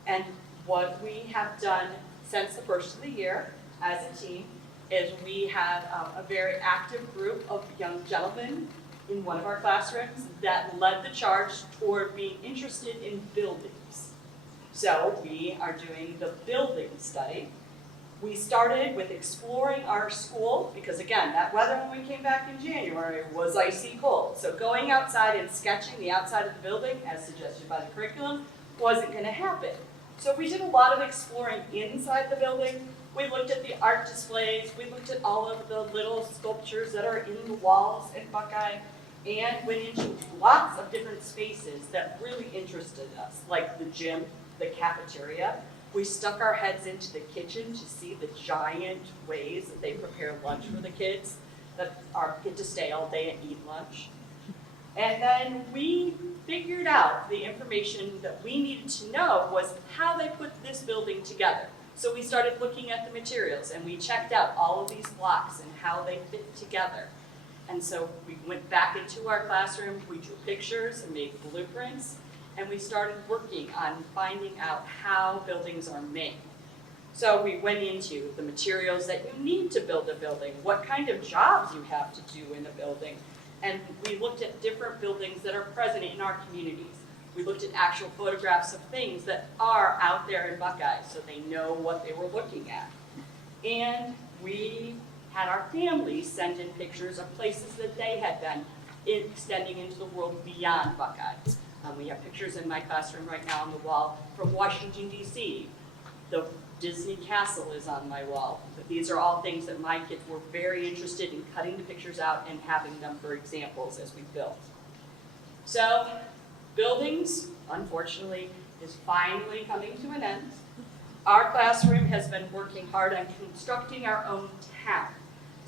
And what we have done since the first of the year as a team is we have a very active group of young gentlemen in one of our classrooms that led the charge toward being interested in buildings. So we are doing the building study. We started with exploring our school because, again, that weather when we came back in January was icy cold. So going outside and sketching the outside of the building, as suggested by the curriculum, wasn't going to happen. So we did a lot of exploring inside the building. We looked at the art displays. We looked at all of the little sculptures that are in the walls at Buckeye and went into lots of different spaces that really interested us, like the gym, the cafeteria. We stuck our heads into the kitchen to see the giant ways that they prepare lunch for the kids that get to stay all day and eat lunch. And then we figured out the information that we needed to know was how they put this building together. So we started looking at the materials and we checked out all of these blocks and how they fit together. And so we went back into our classroom, we drew pictures and made blueprints, and we started working on finding out how buildings are made. So we went into the materials that you need to build a building, what kind of jobs you have to do in a building. And we looked at different buildings that are present in our communities. We looked at actual photographs of things that are out there in Buckeye, so they know what they were looking at. And we had our families send in pictures of places that they had been extending into the world beyond Buckeye. We have pictures in my classroom right now on the wall from Washington, D.C. The Disney Castle is on my wall. But these are all things that my kids were very interested in cutting the pictures out and having them for examples as we built. So, buildings, unfortunately, is finally coming to an end. Our classroom has been working hard on constructing our own town.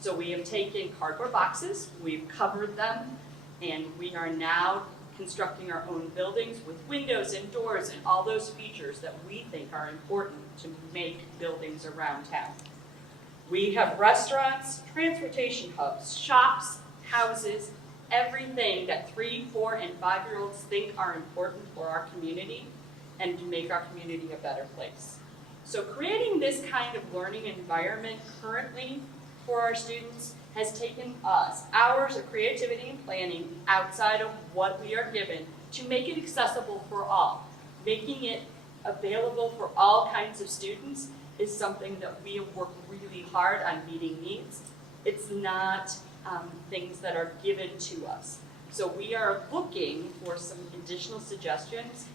So we have taken cardboard boxes, we've covered them, and we are now constructing our own buildings with windows and doors and all those features that we think are important to make buildings around town. We have restaurants, transportation hubs, shops, houses, everything that 3, 4, and 5-year-olds think are important for our community and to make our community a better place. So creating this kind of learning environment currently for our students has taken us hours of creativity and planning outside of what we are given to make it accessible for all. Making it available for all kinds of students is something that we have worked really hard on meeting needs. It's not things that are given to us. So we are looking for some additional suggestions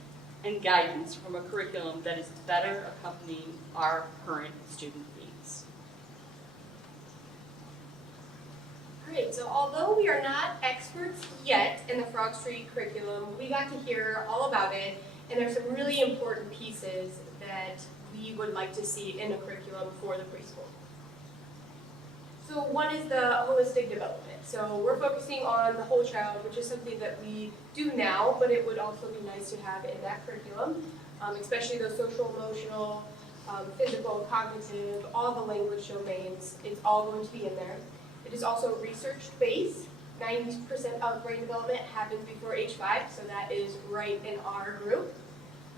and guidance from a curriculum that is better accompanying our current student needs. Great, so although we are not experts yet in the Frog Street curriculum, we got to hear all about it, and there's some really important pieces that we would like to see in a curriculum for the preschool. So one is the holistic development. So we're focusing on the whole child, which is something that we do now, but it would also be nice to have in that curriculum, especially those social, emotional, physical, cognitive, all the language domains. It's all going to be in there. It is also research-based. 90% of brain development happens before age 5, so that is right in our group.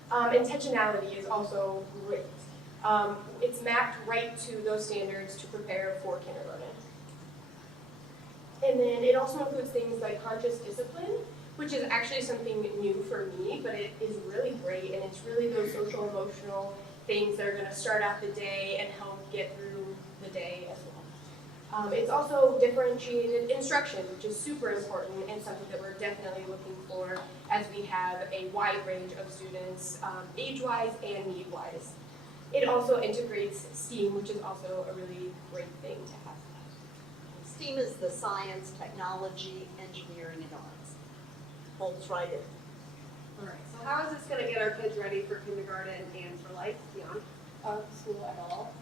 Intentionality is also great. It's mapped right to those standards to prepare for kindergarten. And then it also includes things like conscious discipline, which is actually something new for me, but it is really great, and it's really those social, emotional things that are going to start out the day and help get through the day as well. It's also differentiated instruction, which is super important and something that we're definitely looking for as we have a wide range of students, age-wise and need-wise. It also integrates STEAM, which is also a really great thing to have. STEAM is the science, technology, engineering, and arts. Holds right in. All right, so how is this going to get our kids ready for kindergarten and for life beyond school at all?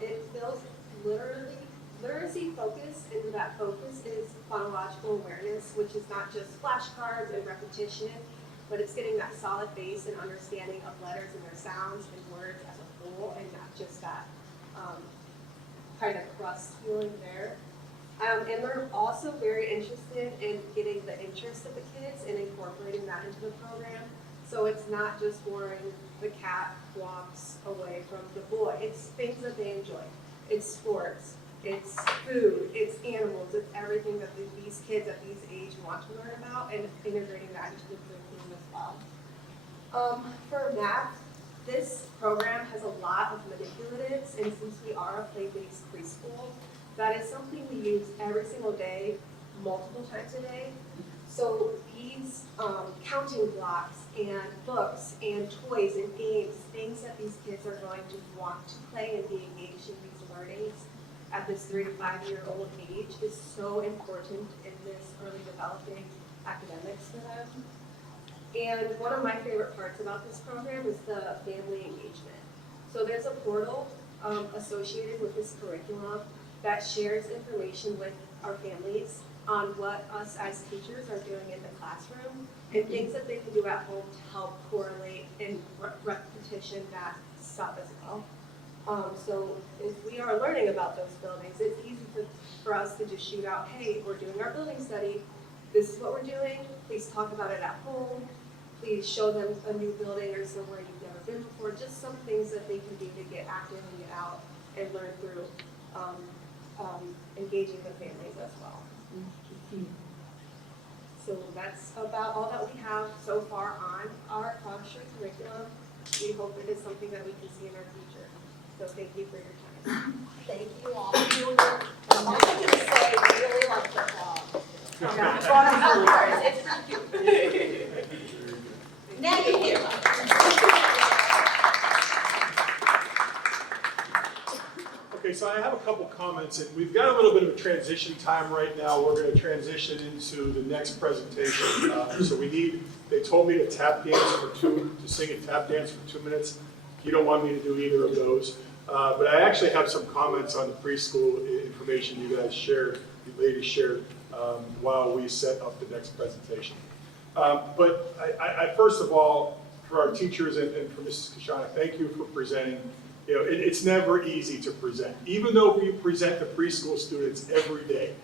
It builds literacy focus, and that focus is phonological awareness, which is not just flashcards and repetition, but it's getting that solid base and understanding of letters and their sounds and words as a whole, and not just that kind of crust feeling there. And they're also very interested in getting the interest of the kids and incorporating that into the program. So it's not just boring, the cat walks away from the boy. It's things that they enjoy. It's sports, it's food, it's animals, it's everything that these kids at these age want to learn about, and integrating that into the curriculum as well. For math, this program has a lot of manipulatives, and since we are a play-based preschool, that is something we use every single day, multiple times a day. So these counting blocks and books and toys and games, things that these kids are going to want to play and be engaged in these learnings at this 3 to 5-year-old age is so important in this early developing academics for them. And one of my favorite parts about this program is the family engagement. So there's a portal associated with this curriculum that shares information with our families on what us as teachers are doing in the classroom and things that they can do at home to help correlate and repetition that stuff as well. So if we are learning about those buildings, it's easy for us to just shoot out, hey, we're doing our building study, this is what we're doing, please talk about it at home, please show them a new building or somewhere you've never been before, just some things that they can do to get active and get out and learn through engaging with families as well. So that's about all that we have so far on our Cross-Street curriculum. We hope it is something that we can see in our future. So thank you for your time. Thank you all for doing it. I'm also going to say, I really love football. It's pretty cute. Negative. Okay, so I have a couple comments, and we've got a little bit of a transition time right now. We're going to transition into the next presentation. They told me to sing a tap dance for 2 minutes. You don't want me to do either of those. But I actually have some comments on the preschool information you ladies shared while we set up the next presentation. But I first of all, for our teachers and for Mrs. Kashana, thank you for presenting. You know, it's never easy to present. Even though we present to preschool students every day,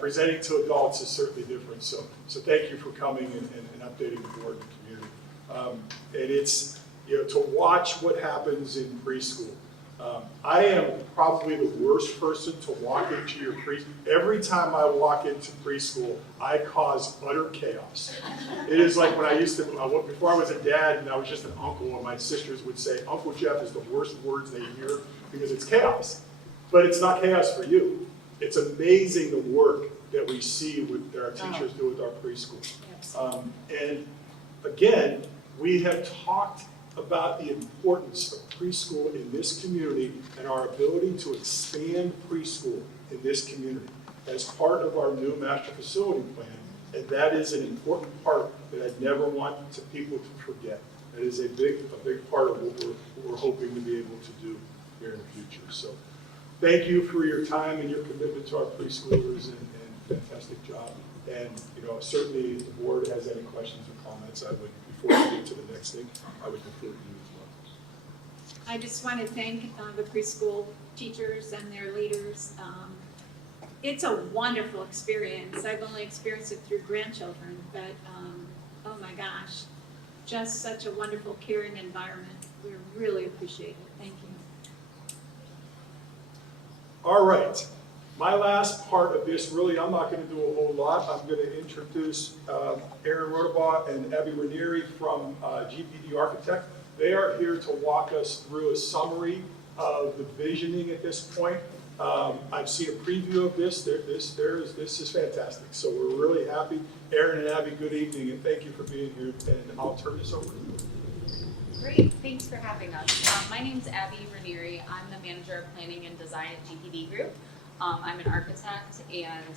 presenting to adults is certainly different. So thank you for coming and updating the board and the community. And it's, to watch what happens in preschool. I am probably the worst person to walk into your preschool. Every time I walk into preschool, I cause utter chaos. It is like when I used to, before I was a dad and I was just an uncle, and my sisters would say, Uncle Jeff is the worst words they hear because it's chaos. But it's not chaos for you. It's amazing the work that we see that our teachers do with our preschool. And again, we have talked about the importance of preschool in this community and our ability to expand preschool in this community as part of our new master facility plan. And that is an important part that I never want people to forget. That is a big part of what we're hoping to be able to do here in the future. So thank you for your time and your commitment to our preschoolers, and fantastic job. And certainly if the board has any questions or comments, I would, before we get to the next thing, I would defer to you as well. I just want to thank the preschool teachers and their leaders. It's a wonderful experience. I've only experienced it through grandchildren, but oh my gosh, just such a wonderful, caring environment. We really appreciate it. Thank you. All right. My last part of this, really, I'm not going to do a whole lot. I'm going to introduce Aaron Rodabaugh and Abby Ranieri from GPD Architect. They are here to walk us through a summary of the visioning at this point. I've seen a preview of this. This is fantastic. So we're really happy. Aaron and Abby, good evening, and thank you for being here. And I'll turn this over to you. Great, thanks for having us. My name's Abby Ranieri. I'm the manager of planning and design at GPD Group. I'm an architect, and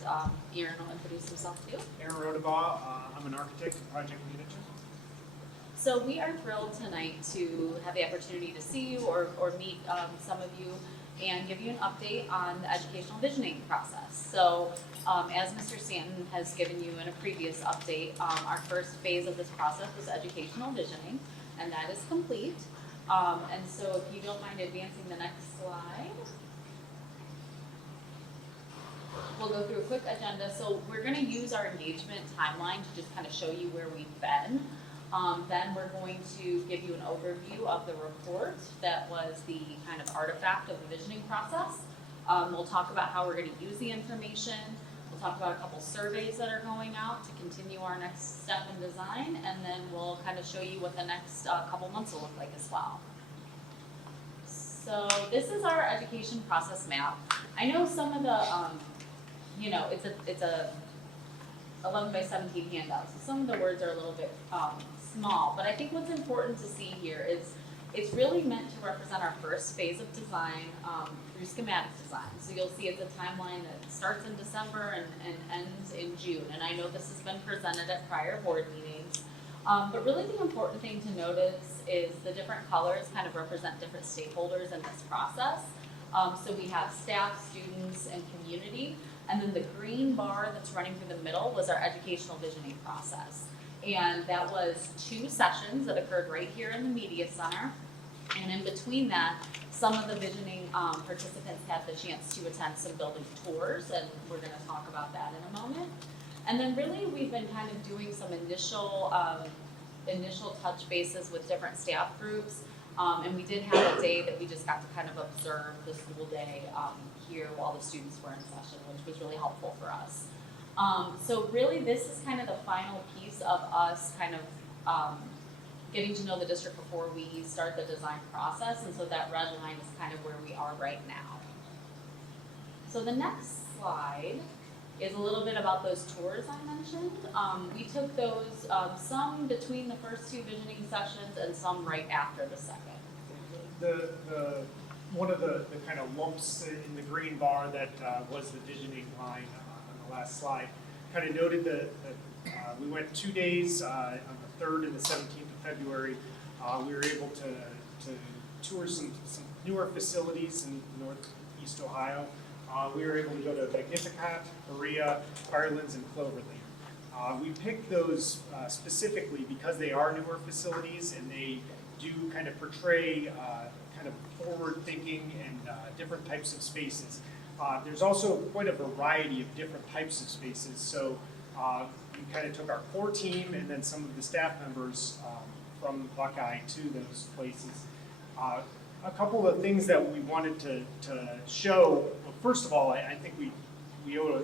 Aaron will introduce himself too. Aaron Rodabaugh, I'm an architect and project manager. So we are thrilled tonight to have the opportunity to see you or meet some of you and give you an update on the educational visioning process. So as Mr. Stanton has given you in a previous update, our first phase of this process was educational visioning, and that is complete. And so if you don't mind advancing the next slide. We'll go through a quick agenda. So we're going to use our engagement timeline to just kind of show you where we've been. Then we're going to give you an overview of the report that was the kind of artifact of the visioning process. We'll talk about how we're going to use the information. We'll talk about a couple surveys that are going out to continue our next step in design, and then we'll kind of show you what the next couple months will look like as well. So this is our education process map. I know some of the it's a 11 by 17 handout, so some of the words are a little bit small, but I think what's important to see here is it's really meant to represent our first phase of design through schematic design. So you'll see it's a timeline that starts in December and ends in June, and I know this has been presented at prior board meetings, but really the important thing to notice is the different colors kind of represent different stakeholders in this process. So we have staff, students, and community. And then the green bar that's running through the middle was our educational visioning process. And that was 2 sessions that occurred right here in the Media Center. And in between that, some of the visioning participants had the chance to attend some building tours, and we're going to talk about that in a moment. And then really we've been kind of doing some initial touch bases with different staff groups. And we did have a day that we just got to kind of observe the school day here while the students were in session, which was really helpful for us. So really this is kind of the final piece of us kind of getting to know the district before we start the design process, and so that red line is kind of where we are right now. So the next slide is a little bit about those tours I mentioned. We took those, some between the first two visioning sessions and some right after the second. One of the kind of lumps in the green bar that was the visioning line on the last slide kind of noted that we went 2 days on the 3rd and the 17th of February. We were able to tour some newer facilities in Northeast Ohio. We were able to go to Magnificat, Berea, Firelands, and Cloverland. We picked those specifically because they are newer facilities and they do kind of portray kind of forward-thinking and different types of spaces. There's also quite a variety of different types of spaces, so we kind of took our core team and then some of the staff members from Buckeye to those places. A couple of things that we wanted to show, well, first of all, I think we owe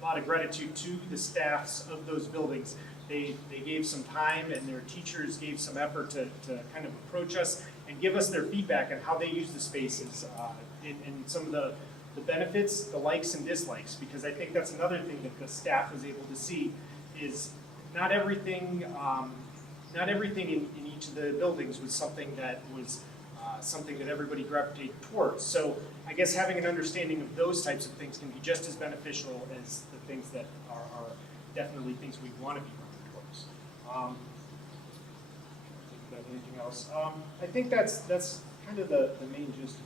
a lot of gratitude to the staffs of those buildings. They gave some time and their teachers gave some effort to kind of approach us and give us their feedback on how they use the spaces and some of the benefits, the likes and dislikes, because I think that's another thing that the staff was able to see is not everything in each of the buildings was something that everybody gravitated towards. So I guess having an understanding of those types of things can be just as beneficial as the things that are definitely things we want to be running towards. Think about anything else. I think that's kind of the main gist.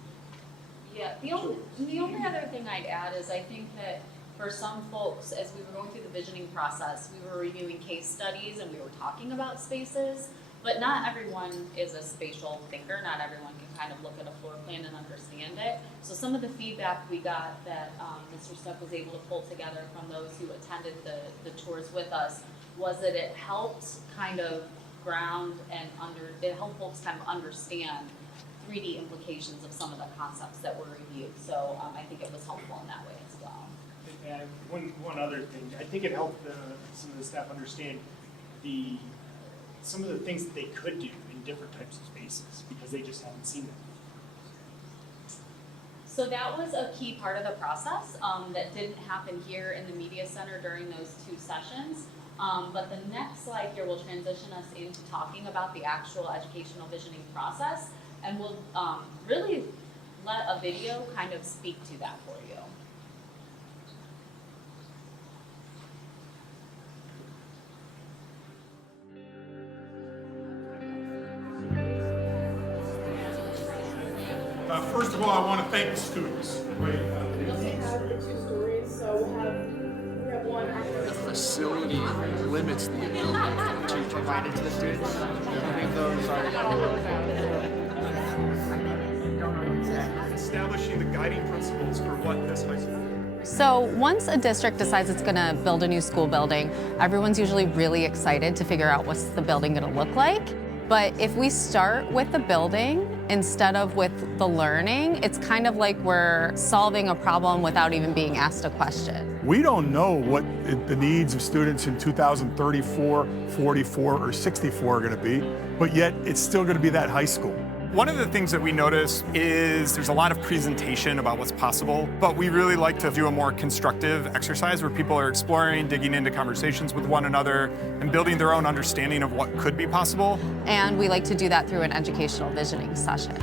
Yeah, the only other thing I'd add is I think that for some folks, as we were going through the visioning process, we were reviewing case studies and we were talking about spaces, but not everyone is a spatial thinker. Not everyone can kind of look at a floor plan and understand it. So some of the feedback we got that Mr. Step was able to pull together from those who attended the tours with us was that it helped kind of ground and it helped folks kind of understand 3D implications of some of the concepts that were reviewed. So I think it was helpful in that way as well. And one other thing, I think it helped some of the staff understand some of the things that they could do in different types of spaces because they just haven't seen them. So that was a key part of the process that didn't happen here in the media center during those 2 sessions. But the next slide here will transition us into talking about the actual educational visioning process, and we'll really let a video kind of speak to that for you. First of all, I want to thank the students. We have the 2 stories, so we have one. The facility limits the ability to provide it to the students. I think those are Establishing the guiding principles for what this high school. So once a district decides it's going to build a new school building, everyone's usually really excited to figure out what's the building going to look like. But if we start with the building instead of with the learning, it's kind of like we're solving a problem without even being asked a question. We don't know what the needs of students in 2034, 44, or 64 are going to be, but yet it's still going to be that high school. One of the things that we notice is there's a lot of presentation about what's possible, but we really like to do a more constructive exercise where people are exploring, digging into conversations with one another, and building their own understanding of what could be possible. And we like to do that through an educational visioning session.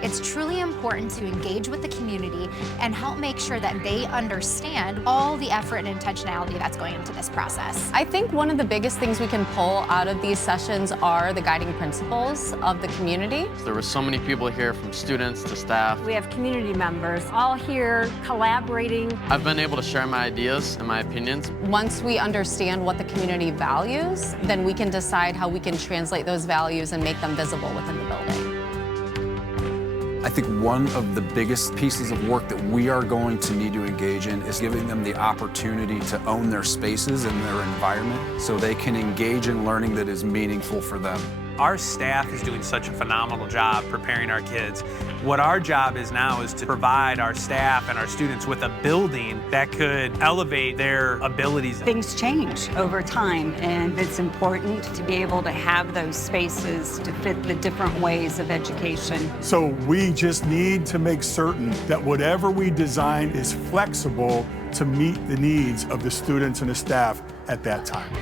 It's truly important to engage with the community and help make sure that they understand all the effort and intentionality that's going into this process. I think one of the biggest things we can pull out of these sessions are the guiding principles of the community. There were so many people here, from students to staff. We have community members all here collaborating. I've been able to share my ideas and my opinions. Once we understand what the community values, then we can decide how we can translate those values and make them visible within the building. I think one of the biggest pieces of work that we are going to need to engage in is giving them the opportunity to own their spaces and their environment so they can engage in learning that is meaningful for them. Our staff is doing such a phenomenal job preparing our kids. What our job is now is to provide our staff and our students with a building that could elevate their abilities. Things change over time, and it's important to be able to have those spaces to fit the different ways of education. So we just need to make certain that whatever we design is flexible to meet the needs of the students and the staff at that time.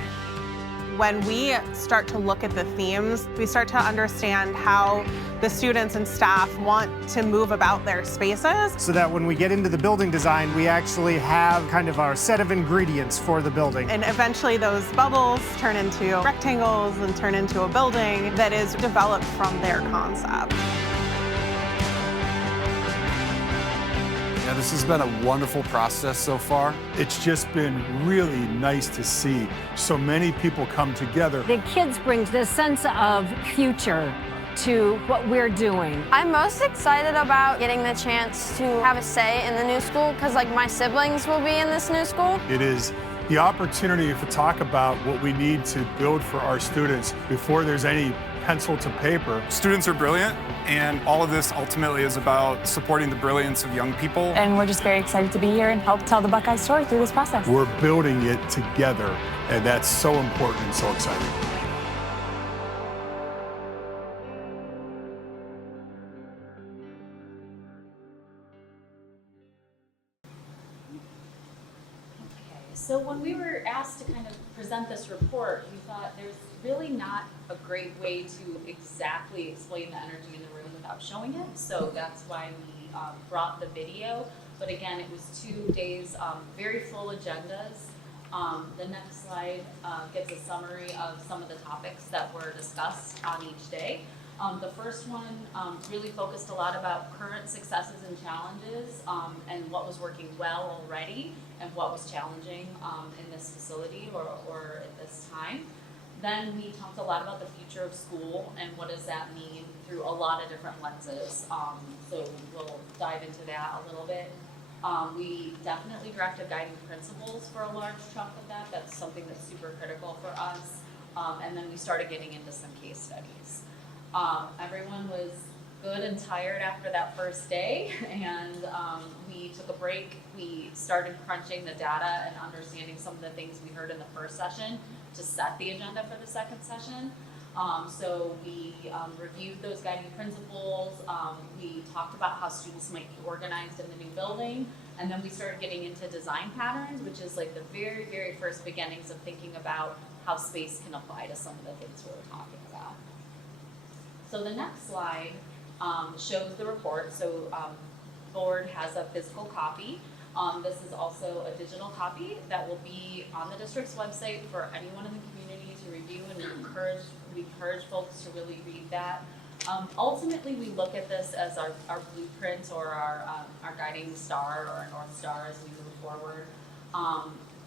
When we start to look at the themes, we start to understand how the students and staff want to move about their spaces. So that when we get into the building design, we actually have kind of our set of ingredients for the building. And eventually those bubbles turn into rectangles and turn into a building that is developed from their concept. Yeah, this has been a wonderful process so far. It's just been really nice to see so many people come together. The kids bring this sense of future to what we're doing. I'm most excited about getting the chance to have a say in the new school because like my siblings will be in this new school. It is the opportunity to talk about what we need to build for our students before there's any pencil to paper. Students are brilliant, and all of this ultimately is about supporting the brilliance of young people. And we're just very excited to be here and help tell the Buckeye story through this process. We're building it together, and that's so important and so exciting. So when we were asked to kind of present this report, we thought there's really not a great way to exactly explain the energy in the room without showing it. So that's why we brought the video. But again, it was 2 days, very full agendas. The next slide gives a summary of some of the topics that were discussed on each day. The first one really focused a lot about current successes and challenges and what was working well already and what was challenging in this facility or at this time. Then we talked a lot about the future of school and what does that mean through a lot of different lenses. So we'll dive into that a little bit. We definitely drafted guiding principles for a large chunk of that. That's something that's super critical for us. And then we started getting into some case studies. Everyone was good and tired after that first day, and we took a break. We started crunching the data and understanding some of the things we heard in the first session to set the agenda for the second session. So we reviewed those guiding principles. We talked about how students might be organized in the new building, and then we started getting into design patterns, which is like the very, very first beginnings of thinking about how space can apply to some of the things we were talking about. So the next slide shows the report. So board has a physical copy. This is also a digital copy that will be on the district's website for anyone in the community to review, and we encourage folks to really read that. Ultimately, we look at this as our blueprint or our guiding star or our North Star as we move forward.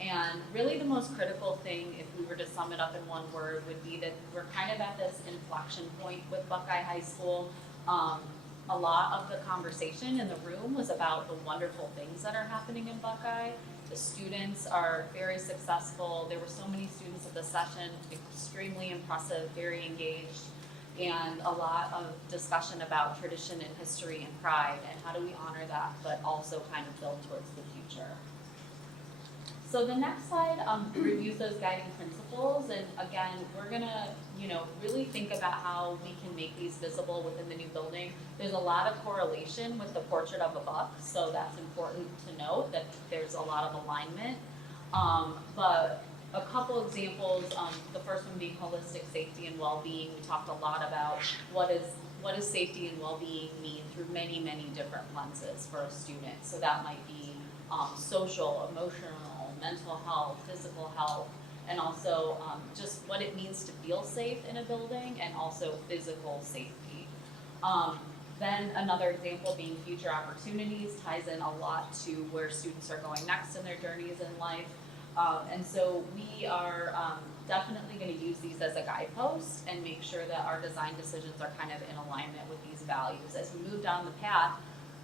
And really the most critical thing, if we were to sum it up in one word, would be that we're kind of at this inflection point with Buckeye High School. A lot of the conversation in the room was about the wonderful things that are happening in Buckeye. The students are very successful. There were so many students at the session, extremely impressive, very engaged, and a lot of discussion about tradition and history and pride and how do we honor that, but also kind of build towards the future. So the next slide reviews those guiding principles, and again, we're gonna, really think about how we can make these visible within the new building. There's a lot of correlation with the portrait of a buck, so that's important to note that there's a lot of alignment. But a couple examples, the first one being holistic safety and well-being. We talked a lot about what does safety and well-being mean through many, many different lenses for a student. So that might be social, emotional, mental health, physical health, and also just what it means to feel safe in a building, and also physical safety. Then another example being future opportunities ties in a lot to where students are going next in their journeys in life. And so we are definitely going to use these as a guidepost and make sure that our design decisions are kind of in alignment with these values. As we move down the path,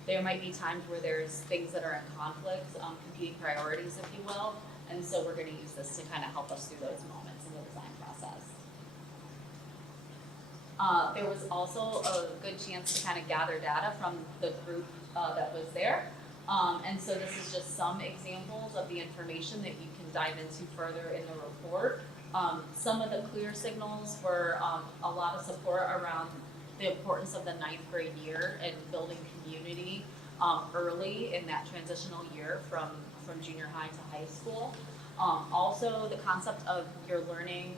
there might be times where there's things that are in conflict, competing priorities, if you will, and so we're going to use this to kind of help us through those moments in the design process. There was also a good chance to kind of gather data from the group that was there. And so this is just some examples of the information that you can dive into further in the report. Some of the clear signals were a lot of support around the importance of the 9th grade year and building community early in that transitional year from junior high to high school. Also, the concept of your learning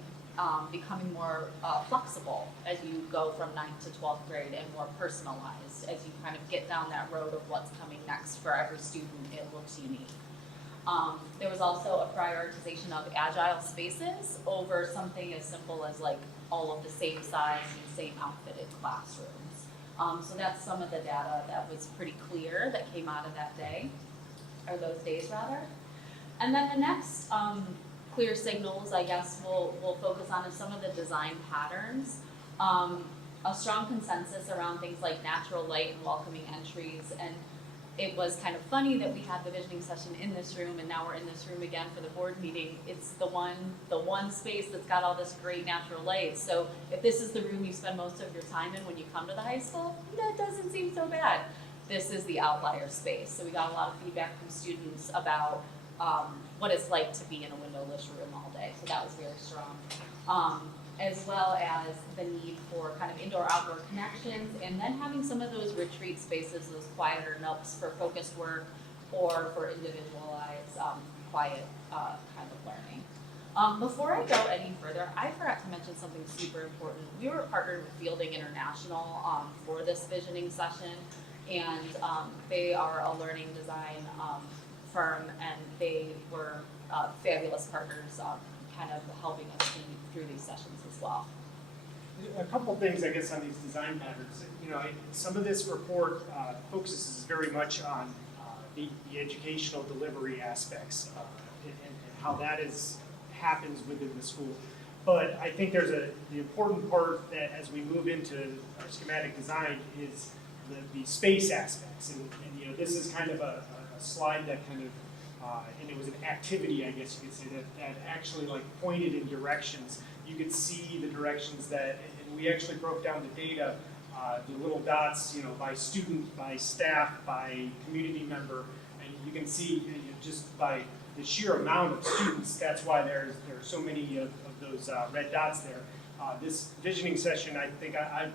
becoming more flexible as you go from 9th to 12th grade and more personalized as you kind of get down that road of what's coming next for every student. It looks unique. There was also a prioritization of agile spaces over something as simple as like all of the same size and same outfitted classrooms. So that's some of the data that was pretty clear that came out of that day, or those days rather. And then the next clear signals, I guess, we'll focus on is some of the design patterns. A strong consensus around things like natural light and welcoming entries. And it was kind of funny that we had the visioning session in this room and now we're in this room again for the board meeting. It's the one space that's got all this great natural light. So if this is the room you spend most of your time in when you come to the high school, that doesn't seem so bad. This is the outlier space. So we got a lot of feedback from students about what it's like to be in a windowless room all day. So that was very strong. As well as the need for kind of indoor-outdoor connections, and then having some of those retreat spaces, those quieter nooks for focused work or for individualized, quiet kind of learning. Before I go any further, I forgot to mention something super important. We were partnered with Fielding International for this visioning session, and they are a learning design firm, and they were fabulous partners kind of helping us through these sessions as well. A couple things, I guess, on these design patterns. You know, some of this report focuses very much on the educational delivery aspects and how that happens within the school. But I think there's the important part that as we move into our schematic design is the space aspects. And you know, this is kind of a slide that kind of and it was an activity, I guess you could say, that actually like pointed in directions. You could see the directions that, and we actually broke down the data, the little dots, you know, by student, by staff, by community member, and you can see just by the sheer amount of students, that's why there are so many of those red dots there. This visioning session, I think I've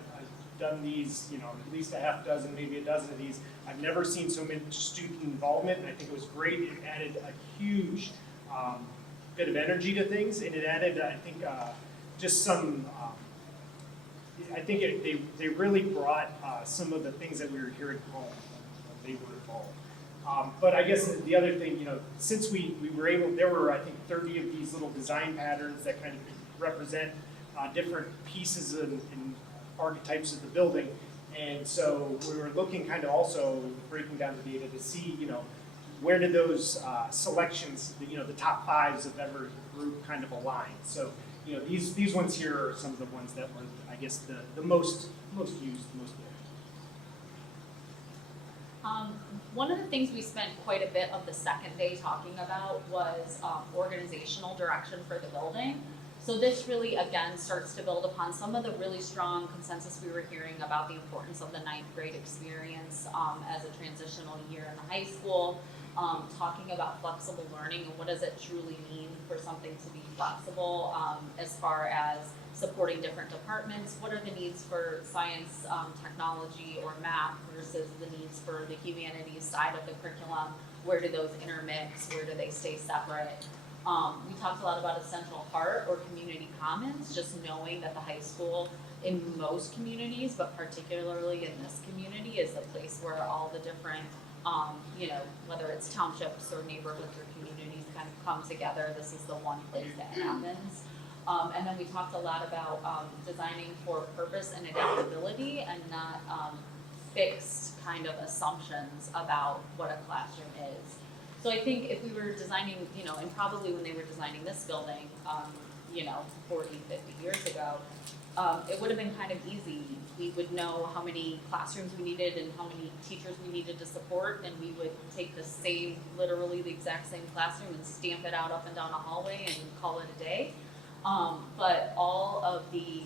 done these, you know, at least a half dozen, maybe a dozen of these. I've never seen so much student involvement, and I think it was great. It added a huge bit of energy to things, and it added, I think, just some, I think they really brought some of the things that we were hearing home when they were involved. But I guess the other thing, you know, since we were able, there were, I think, 30 of these little design patterns that kind of represent different pieces and archetypes of the building. And so we were looking kind of also breaking down the data to see, you know, where did those selections, you know, the top fives of every group kind of align. So, you know, these ones here are some of the ones that were, I guess, the most used, most there. One of the things we spent quite a bit of the second day talking about was organizational direction for the building. So this really, again, starts to build upon some of the really strong consensus we were hearing about the importance of the 9th grade experience as a transitional year in high school, talking about flexible learning and what does it truly mean for something to be flexible as far as supporting different departments. What are the needs for science, technology, or math versus the needs for the humanities side of the curriculum? Where do those intermix? Where do they stay separate? We talked a lot about a central heart or community commons, just knowing that the high school in most communities, but particularly in this community, is the place where all the different, you know, whether it's townships or neighborhoods or communities kind of come together. This is the one place that happens. And then we talked a lot about designing for purpose and adaptability and not fixed kind of assumptions about what a classroom is. So I think if we were designing, you know, and probably when they were designing this building, you know, 40, 50 years ago, it would have been kind of easy. We would know how many classrooms we needed and how many teachers we needed to support, and we would take the same, literally the exact same classroom and stamp it out up and down a hallway and call it a day. But all of the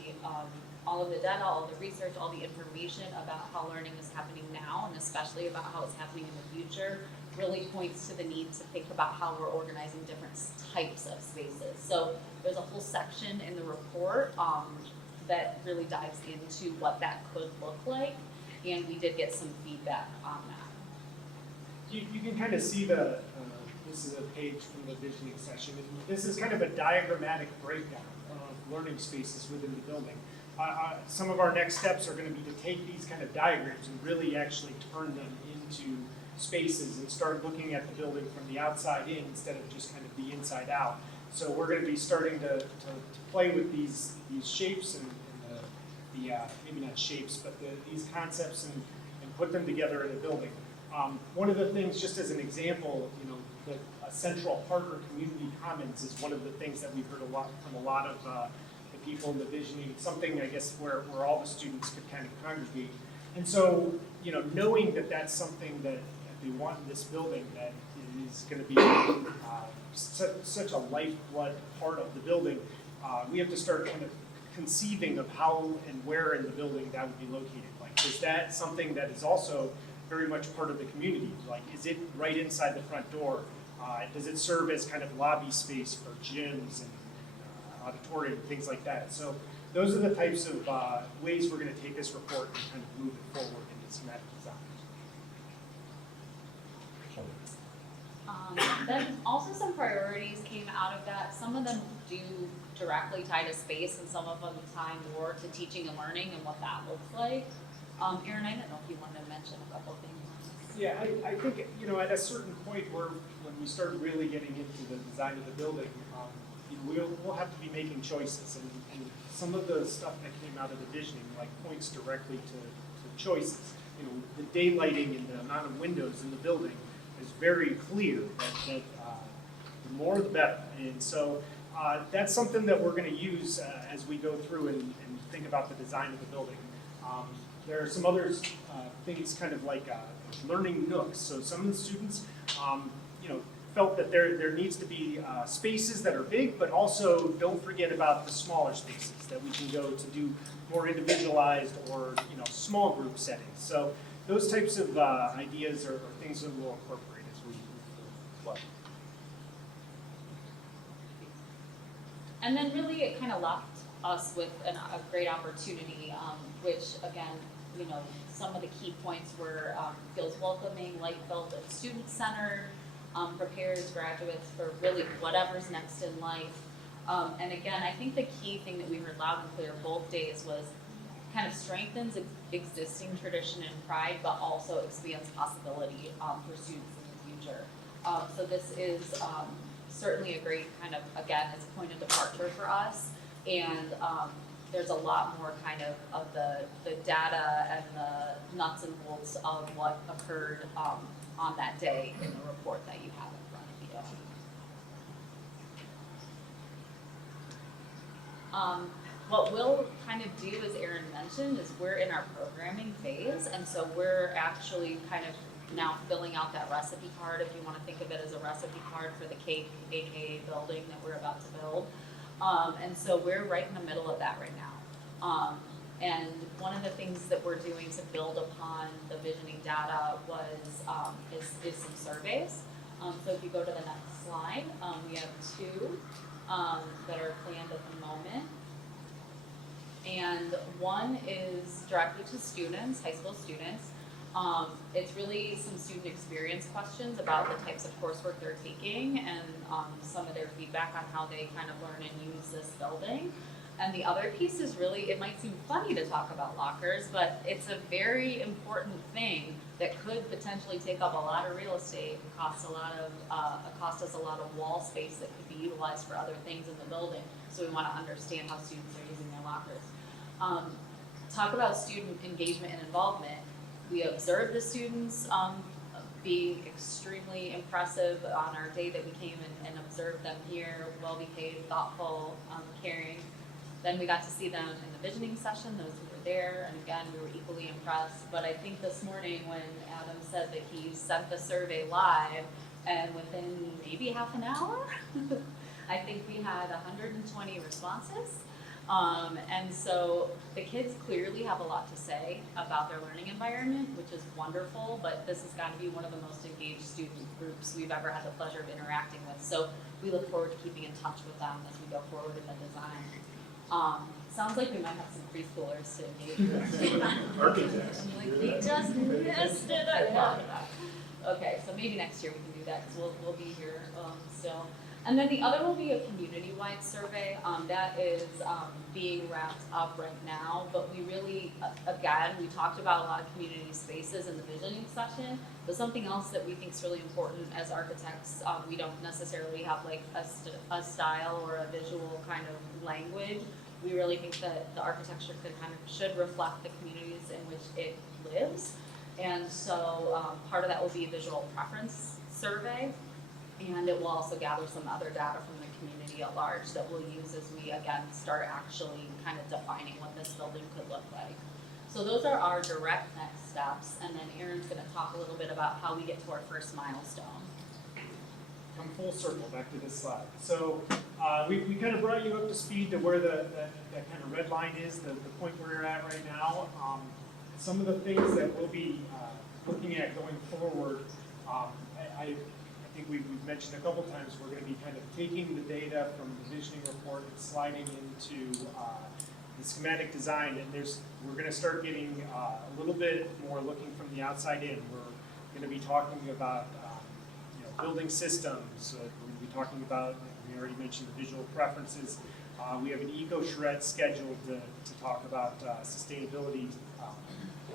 all of the data, all of the research, all the information about how learning is happening now, and especially about how it's happening in the future, really points to the need to think about how we're organizing different types of spaces. So there's a whole section in the report that really dives into what that could look like, and we did get some feedback on that. You can kind of see this is a page from the visioning session, and this is kind of a diagrammatic breakdown of learning spaces within the building. Some of our next steps are going to be to take these kind of diagrams and really actually turn them into spaces and start looking at the building from the outside in instead of just kind of the inside out. So we're going to be starting to play with these shapes and maybe not shapes, but these concepts and put them together in a building. One of the things, just as an example, a central partner community commons is one of the things that we've heard a lot from a lot of the people in the visioning, something I guess where all the students could kind of congregate. And so, knowing that that's something that they want in this building, that is going to be such a lifeblood part of the building, we have to start kind of conceiving of how and where in the building that would be located. Like, is that something that is also very much part of the community? Like, is it right inside the front door? Does it serve as kind of lobby space for gyms and auditorium, things like that? So those are the types of ways we're going to take this report and kind of move it forward into schematic design. Then also some priorities came out of that. Some of them do directly tie to space, and some of them tie more to teaching and learning and what that looks like. Erin, I don't know if you wanted to mention a couple things. Yeah, I think, at a certain point when we start really getting into the design of the building, we'll have to be making choices, and some of the stuff that came out of the visioning points directly to choices. The daylighting and the amount of windows in the building is very clear that the more the better, and so that's something that we're going to use as we go through and think about the design of the building. There are some other things kind of like learning nooks. So some of the students, felt that there needs to be spaces that are big, but also don't forget about the smaller spaces that we can go to do more individualized or small group settings. So those types of ideas are things that we'll incorporate as we move forward. And then really it kind of left us with a great opportunity, which again, some of the key points were feels welcoming, light-filled, and student-centered, prepares graduates for really whatever's next in life. And again, I think the key thing that we heard loud and clear both days was kind of strengthens existing tradition and pride, but also expands possibility for students in the future. So this is certainly a great kind of, again, it's a point of departure for us. And there's a lot more kind of the data and the nuts and bolts of what occurred on that day in the report that you have in front of you. What we'll kind of do, as Erin mentioned, is we're in our programming phase, and so we're actually kind of now filling out that recipe card, if you want to think of it as a recipe card for the cake, aka building that we're about to build. And so we're right in the middle of that right now. And one of the things that we're doing to build upon the visioning data is some surveys. So if you go to the next slide, we have two that are planned at the moment. And one is directly to students, high school students. It's really some student experience questions about the types of coursework they're taking and some of their feedback on how they kind of learn and use this building. And the other piece is really, it might seem funny to talk about lockers, but it's a very important thing that could potentially take up a lot of real estate and cost us a lot of wall space that could be utilized for other things in the building. So we want to understand how students are using their lockers. Talk about student engagement and involvement. We observed the students being extremely impressive on our day that we came and observed them here, well-behaved, thoughtful, caring. Then we got to see them in the visioning session, those who were there, and again, we were equally impressed. But I think this morning when Adam said that he sent the survey live, and within maybe half an hour, I think we had 120 responses. And so the kids clearly have a lot to say about their learning environment, which is wonderful, but this has got to be one of the most engaged student groups we've ever had the pleasure of interacting with. So we look forward to keeping in touch with them as we go forward in the design. Sounds like we might have some preschoolers to engage with. Architects. I'm like, we just missed it. I love that. Okay, so maybe next year we can do that because we'll be here still. And then the other will be a community-wide survey. That is being wrapped up right now, but we really, again, we talked about a lot of community spaces in the visioning session, but something else that we think is really important as architects, we don't necessarily have like a style or a visual kind of language. We really think that the architecture should reflect the communities in which it lives. And so part of that will be a visual preference survey. And it will also gather some other data from the community at large that we'll use as we, again, start actually kind of defining what this building could look like. So those are our direct next steps. And then Aaron's going to talk a little bit about how we get to our first milestone. Come full circle back to this slide. So we kind of brought you up to speed to where that kind of red line is, the point where you're at right now. Some of the things that we'll be looking at going forward, I think we've mentioned a couple times, we're going to be kind of taking the data from the visioning report and sliding into the schematic design, and we're going to start getting a little bit more looking from the outside in. We're going to be talking about building systems. We're going to be talking about, we already mentioned the visual preferences. We have an eco shred scheduled to talk about sustainability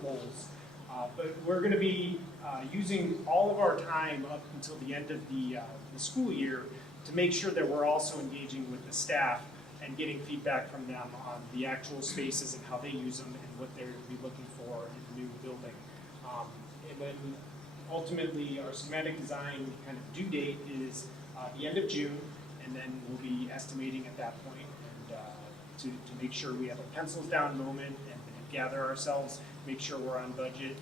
goals. But we're going to be using all of our time up until the end of the school year to make sure that we're also engaging with the staff and getting feedback from them on the actual spaces and how they use them and what they're going to be looking for in the new building. And then ultimately our schematic design kind of due date is the end of June, and then we'll be estimating at that point and to make sure we have a pencils down moment and gather ourselves, make sure we're on budget,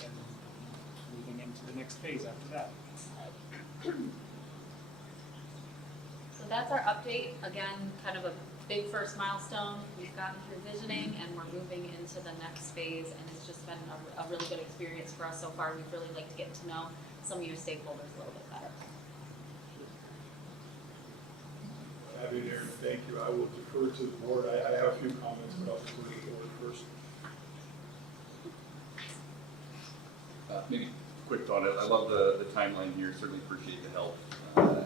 and moving into the next phase after that. So that's our update. Again, kind of a big first milestone. We've gotten through visioning and we're moving into the next phase, and it's just been a really good experience for us so far. We'd really like to get to know some of your stakeholders a little bit better. Abby and Aaron, thank you. I will defer to the board. I have a few comments, but I'll defer to the board first. Maybe a quick thought. I love the timeline here. Certainly appreciate the help. I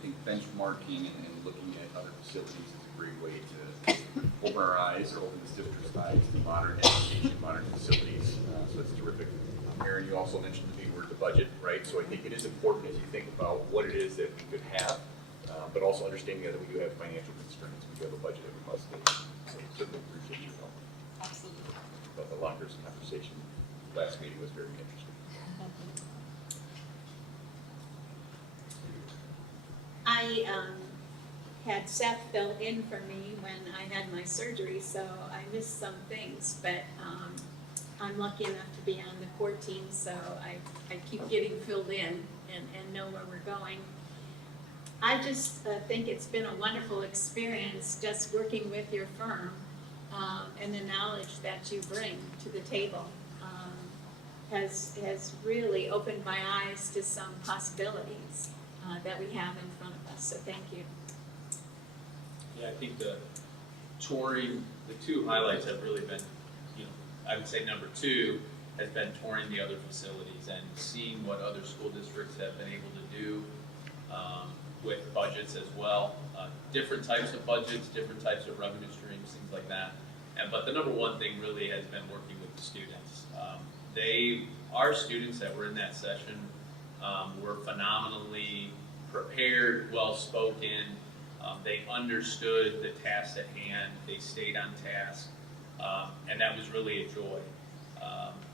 think benchmarking and looking at other facilities is a great way to open our eyes or open the district's eyes to modern education, modern facilities. So that's terrific. Aaron, you also mentioned the big word, the budget, right? So I think it is important as you think about what it is that we could have, but also understanding that we do have financial constraints. We do have a budget that we must hit. So certainly appreciate your help. Absolutely. But the lockers conversation last meeting was very interesting. I had Seth fill in for me when I had my surgery, so I missed some things, but I'm lucky enough to be on the core team, so I keep getting filled in and know where we're going. I just think it's been a wonderful experience just working with your firm and the knowledge that you bring to the table has really opened my eyes to some possibilities that we have in front of us, so thank you. Yeah, I think the touring, the two highlights have really been, I would say number two has been touring the other facilities and seeing what other school districts have been able to do with budgets as well. Different types of budgets, different types of revenue streams, things like that. But the number one thing really has been working with the students. Our students that were in that session were phenomenally prepared, well-spoken. They understood the task at hand. They stayed on task, and that was really a joy.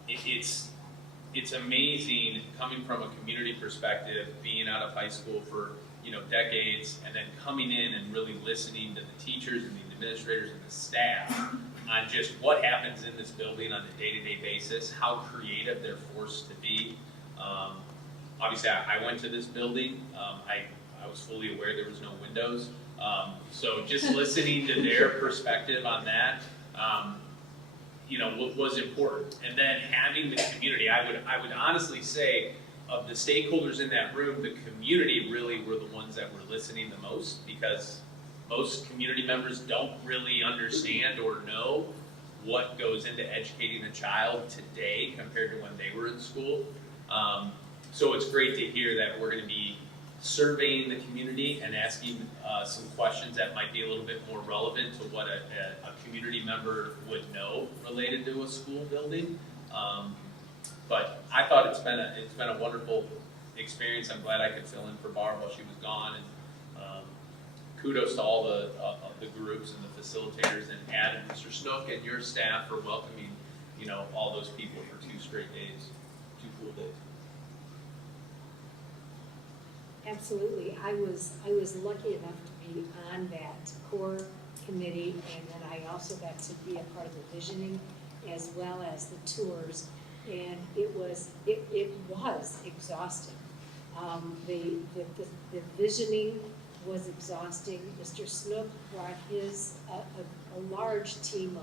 It's amazing coming from a community perspective, being out of high school for decades, and then coming in and really listening to the teachers and the administrators and the staff on just what happens in this building on a day-to-day basis, how creative they're forced to be. Obviously, I went to this building. I was fully aware there was no windows. So just listening to their perspective on that, was important. And then having the community, I would honestly say, of the stakeholders in that room, the community really were the ones that were listening the most, because most community members don't really understand or know what goes into educating a child today compared to when they were in school. So it's great to hear that we're going to be surveying the community and asking some questions that might be a little bit more relevant to what a community member would know related to a school building. But I thought it's been a wonderful experience. I'm glad I could fill in for Barb while she was gone, and kudos to all the groups and the facilitators, and Adam, Mr. Snook, and your staff for welcoming all those people for 2 straight days, 2 full days. Absolutely. I was lucky enough to be on that core committee, and then I also got to be a part of the visioning as well as the tours, and it was exhausting. The visioning was exhausting. Mr. Snook brought a large team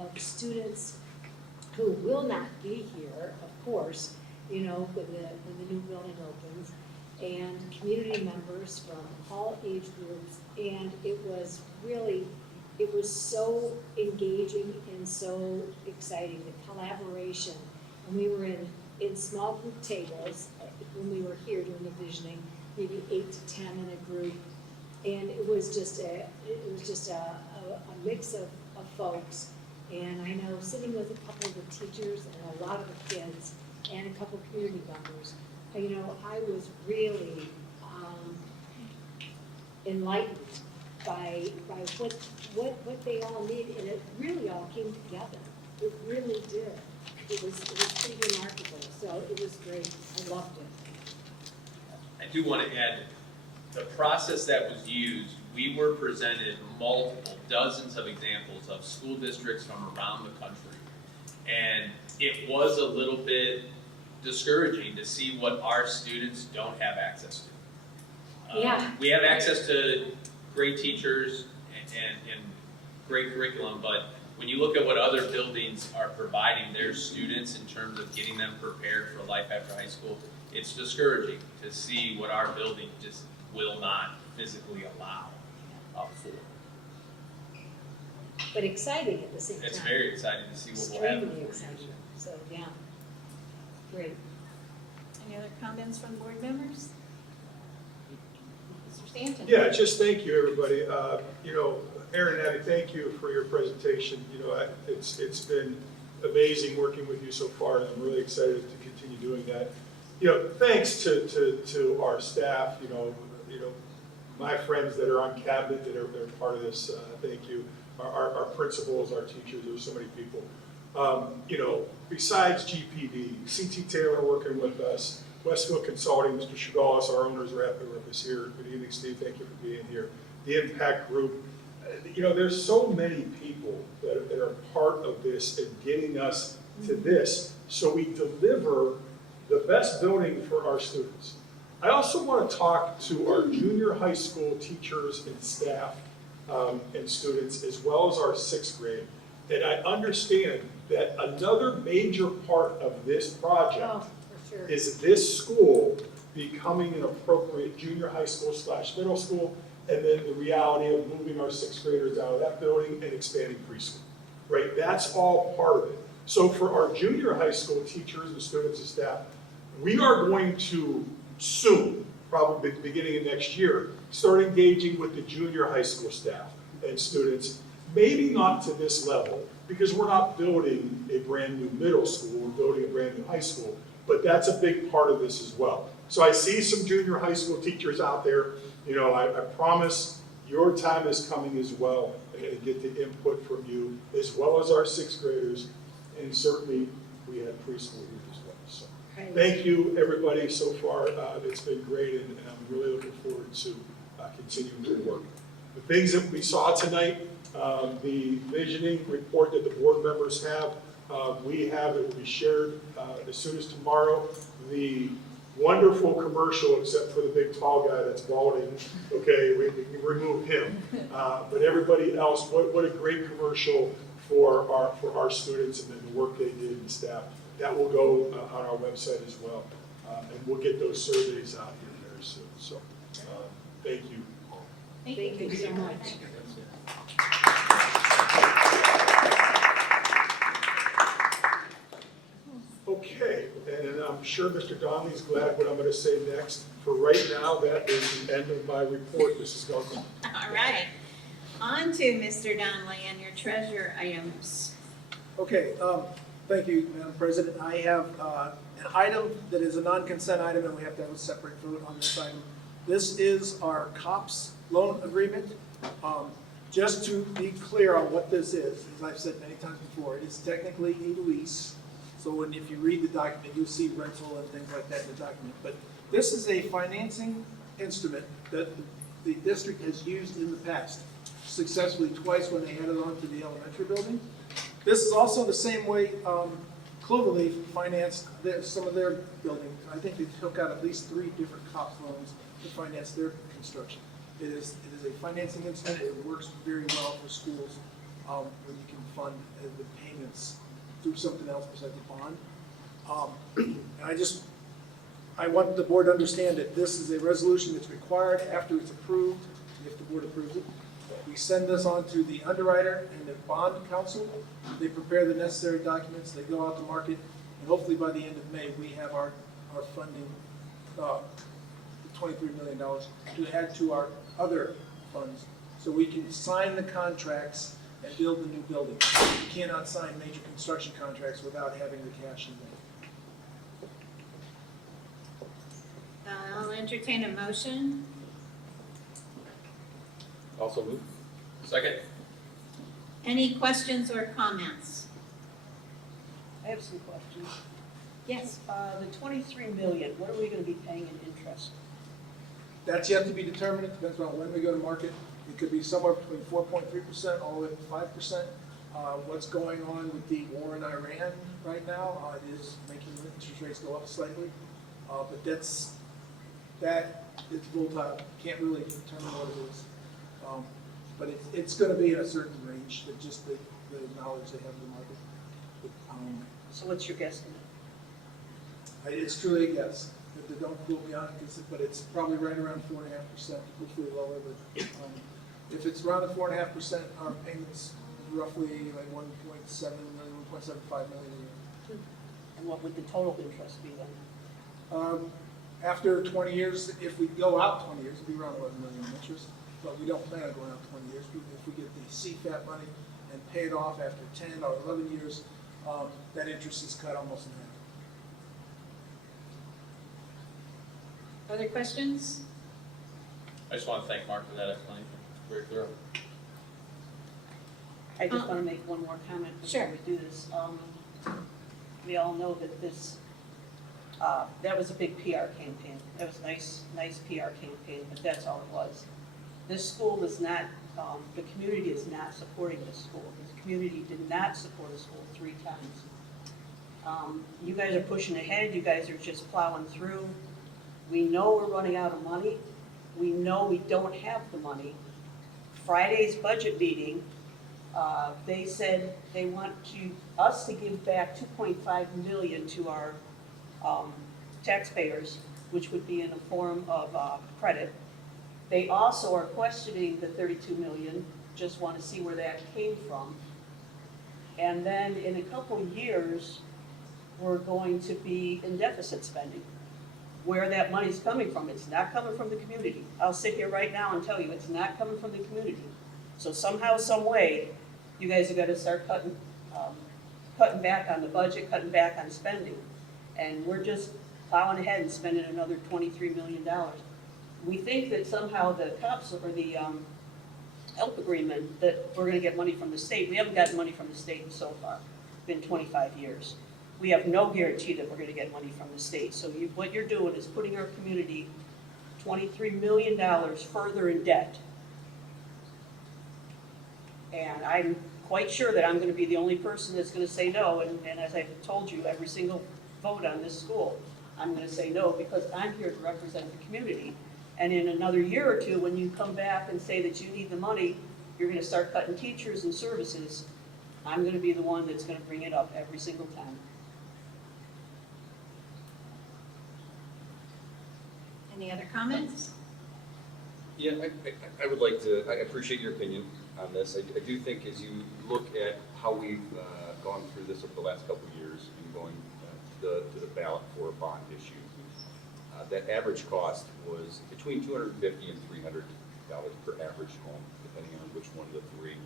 of students who will not be here, of course, when the new building opens, and community members from all age groups, and it was so engaging and so exciting, the collaboration. And we were in small group tables when we were here doing the visioning, maybe 8 to 10 in a group, and it was just a mix of folks. And I know, sitting with a couple of the teachers and a lot of the kids and a couple of community members, I was really enlightened by what they all need, and it really all came together. It really did. It was pretty remarkable. So it was great. I loved it. I do want to add, the process that was used, we were presented dozens of examples of school districts from around the country. And it was a little bit discouraging to see what our students don't have access to. We have access to great teachers and great curriculum, but when you look at what other buildings are providing their students in terms of getting them prepared for life after high school, it's discouraging to see what our building just will not physically allow for. But exciting at the same time. It's very exciting to see what we'll have in 4 years. So, yeah, great. Any other comments from board members? Mr. Stanton? Yeah, just thank you, everybody. Aaron and Abby, thank you for your presentation. It's been amazing working with you so far, and I'm really excited to continue doing that. Thanks to our staff, my friends that are on cabinet that are part of this, thank you. Our principals, our teachers, there's so many people. Besides GPD, CT Taylor working with us, Westfield Consulting, Mr. Chagalis, our owners are happy with us here. Good evening, Steve, thank you for being here. The Impact Group, there's so many people that are part of this and getting us to this, so we deliver the best building for our students. I also want to talk to our junior high school teachers and staff and students, as well as our 6th grade. And I understand that another major part of this project is this school becoming an appropriate junior high school / middle school, and then the reality of moving our 6th graders out of that building and expanding preschool, right? That's all part of it. So for our junior high school teachers and students and staff, we are going to soon, probably at the beginning of next year, start engaging with the junior high school staff and students, maybe not to this level, because we're not building a brand new middle school, we're building a brand new high school, but that's a big part of this as well. So I see some junior high school teachers out there. I promise your time is coming as well, and I get the input from you, as well as our 6th graders, and certainly we have preschool here as well. So thank you, everybody, so far. It's been great, and I'm really looking forward to continuing to work. The things that we saw tonight, the visioning report that the board members have, it will be shared as soon as tomorrow. The wonderful commercial, except for the big tall guy that's balding. Okay, we remove him. But everybody else, what a great commercial for our students and then the work they did and staff. That will go on our website as well. And we'll get those surveys out here very soon. So thank you. Thank you so much. Okay, and I'm sure Mr. Donnelly's glad what I'm going to say next. For right now, that is the end of my report, Mrs. Duncan. All right. On to Mr. Donnelly and your treasure items. Okay, thank you, Madam President. I have an item that is a non-consent item, and we have to have a separate vote on this item. This is our COPS loan agreement. Just to be clear on what this is, as I've said many times before, it is technically a lease. So if you read the document, you'll see rental and things like that in the document. But this is a financing instrument that the district has used in the past successfully twice when they added on to the elementary building. This is also the same way Cloverleaf financed some of their buildings. I think they took out at least 3 different COPS loans to finance their construction. It is a financing instrument. It works very well for schools where you can fund the payments through something else besides the bond. And I want the board to understand that this is a resolution that's required after it's approved, if the board approves it. We send this on to the underwriter and the bond counsel. They prepare the necessary documents. They go out to market, and hopefully by the end of May, we have our funding, $23 million, to add to our other funds, so we can sign the contracts and build the new building. You cannot sign major construction contracts without having the cash in there. I'll entertain a motion. Also move. Second. Any questions or comments? I have some questions. Yes. The 23 million, what are we going to be paying in interest? That's yet to be determined. It depends on when we go to market. It could be somewhere between 4.3% all the way up to 5%. What's going on with the war in Iran right now it is making the interest rates go up slightly. But it's volatile. Can't really determine what it is. But it's going to be in a certain range, that just the knowledge they have of the market. So what's your guesstimate? It's truly a guess. Don't quote me on it, but it's probably right around 4.5%, hopefully lower. But if it's around the 4.5%, our payments roughly like 1.7 million, 1.75 million a year. And what would the total interest be then? After 20 years, if we go out 20 years, it'll be around 11 million in interest. But we don't plan on going out 20 years. If we get the CFAP money and pay it off after 10 or 11 years, that interest is cut almost in half. Other questions? I just want to thank Mark for that explanation. Very thorough. I just want to make one more comment before Sure. we do this. We all know that this, that was a big PR campaign. That was nice PR campaign, but that's all it was. This school is not, the community is not supporting this school. The community did not support the school 3 times. You guys are pushing ahead. You guys are just plowing through. We know we're running out of money. We know we don't have the money. Friday's budget meeting, they said they want us to give back $2.5 million to our taxpayers, which would be in a form of credit. They also are questioning the $32 million, just want to see where that came from. And then in a couple of years, we're going to be in deficit spending. Where that money's coming from, it's not coming from the community. I'll sit here right now and tell you, it's not coming from the community. So somehow, some way, you guys have got to start cutting back on the budget, cutting back on spending. And we're just plowing ahead and spending another $23 million. We think that somehow the COPS or the help agreement, that we're going to get money from the state. We haven't gotten money from the state so far. It's been 25 years. We have no guarantee that we're going to get money from the state. So what you're doing is putting our community $23 million further in debt. And I'm quite sure that I'm going to be the only person that's going to say no. And as I've told you, every single vote on this school, I'm gonna say no, because I'm here to represent the community. And in another year or two, when you come back and say that you need the money, you're gonna start cutting teachers and services, I'm gonna be the one that's gonna bring it up every single time. Any other comments? Yeah, I would like to, I appreciate your opinion on this. I do think as you look at how we've gone through this over the last couple of years and going to the ballot for a bond issue, that average cost was between $250 and $300 per average home, depending on which one of the three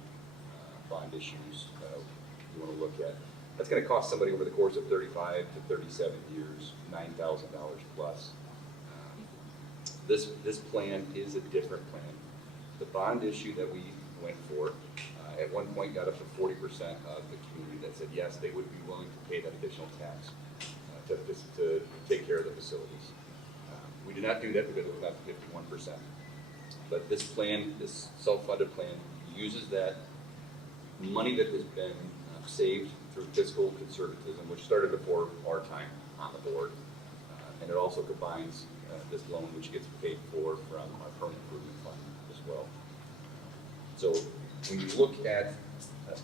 bond issues you want to look at. That's going to cost somebody over the course of 35 to 37 years, $9,000 plus. This plan is a different plan. The bond issue that we went for, at one point got up to 40% of the community that said yes, they would be willing to pay that additional tax to take care of the facilities. We did not do that because it was not 51%. But this plan, this self-funded plan, uses that money that has been saved through fiscal conservatism, which started before our time on the board, and it also combines this loan, which gets paid for from our permanent improvement fund as well. So when you look at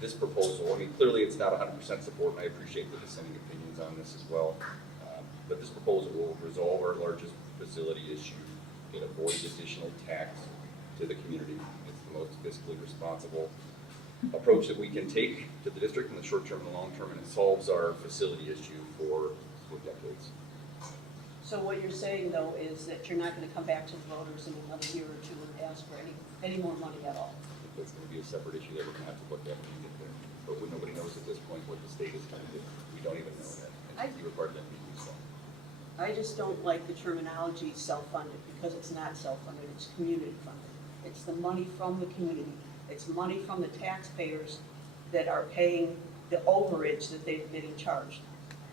this proposal, I mean, clearly it's not 100% support, and I appreciate the dissenting opinions on this as well. But this proposal will resolve our largest facility issue. It avoids additional tax to the community. It's the most fiscally responsible approach that we can take to the district in the short term and the long term, and it solves our facility issue for decades. So what you're saying, though, is that you're not gonna come back to the voters in another year or two and ask for any more money at all? That's going to be a separate issue that we're going to have to look at when we get there. But nobody knows at this point what the state is trying to do. We don't even know that. And you were part of that meeting, so. I just don't like the terminology self-funded, because it's not self-funded, it's community funded. It's the money from the community. It's money from the taxpayers that are paying the overage that they've been charged.